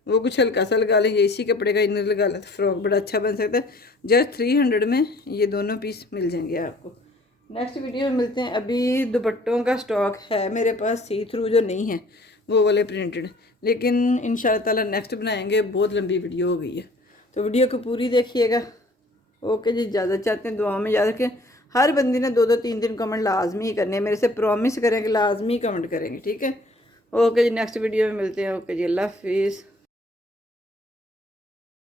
वो कुछ हल्का सा लगा लेंगे, इसी कपड़े का इनर लगा लें तो फ्रॉक बड़ा अच्छा बन सकता है। जस्ट 300 में ये दोनों पीस मिल जाएंगे आपको। नेक्स्ट वीडियो में मिलते हैं। अभी दुपट्टों का स्टॉक है मेरे पास, सी थ्रू जो नहीं है वो वाले प्रिंटेड, लेकिन इंशाल्लाह ताला नेक्स्ट बनाएंगे। बहुत लंबी वीडियो हो गई है, तो वीडियो को पूरी देखिएगा। ओके जी, इजाज़त चाहते हैं। दुआ में याद रखें, हर बंदी ने 2-2 3-3 कमेंट लाजमी करने, मेरे से प्रॉमिस करें कि लाजमी कमेंट करेंगे। ठीक है, ओके जी, नेक्स्ट वीडियो में मिलते हैं। ओके जी, अल्लाह हाफिज़।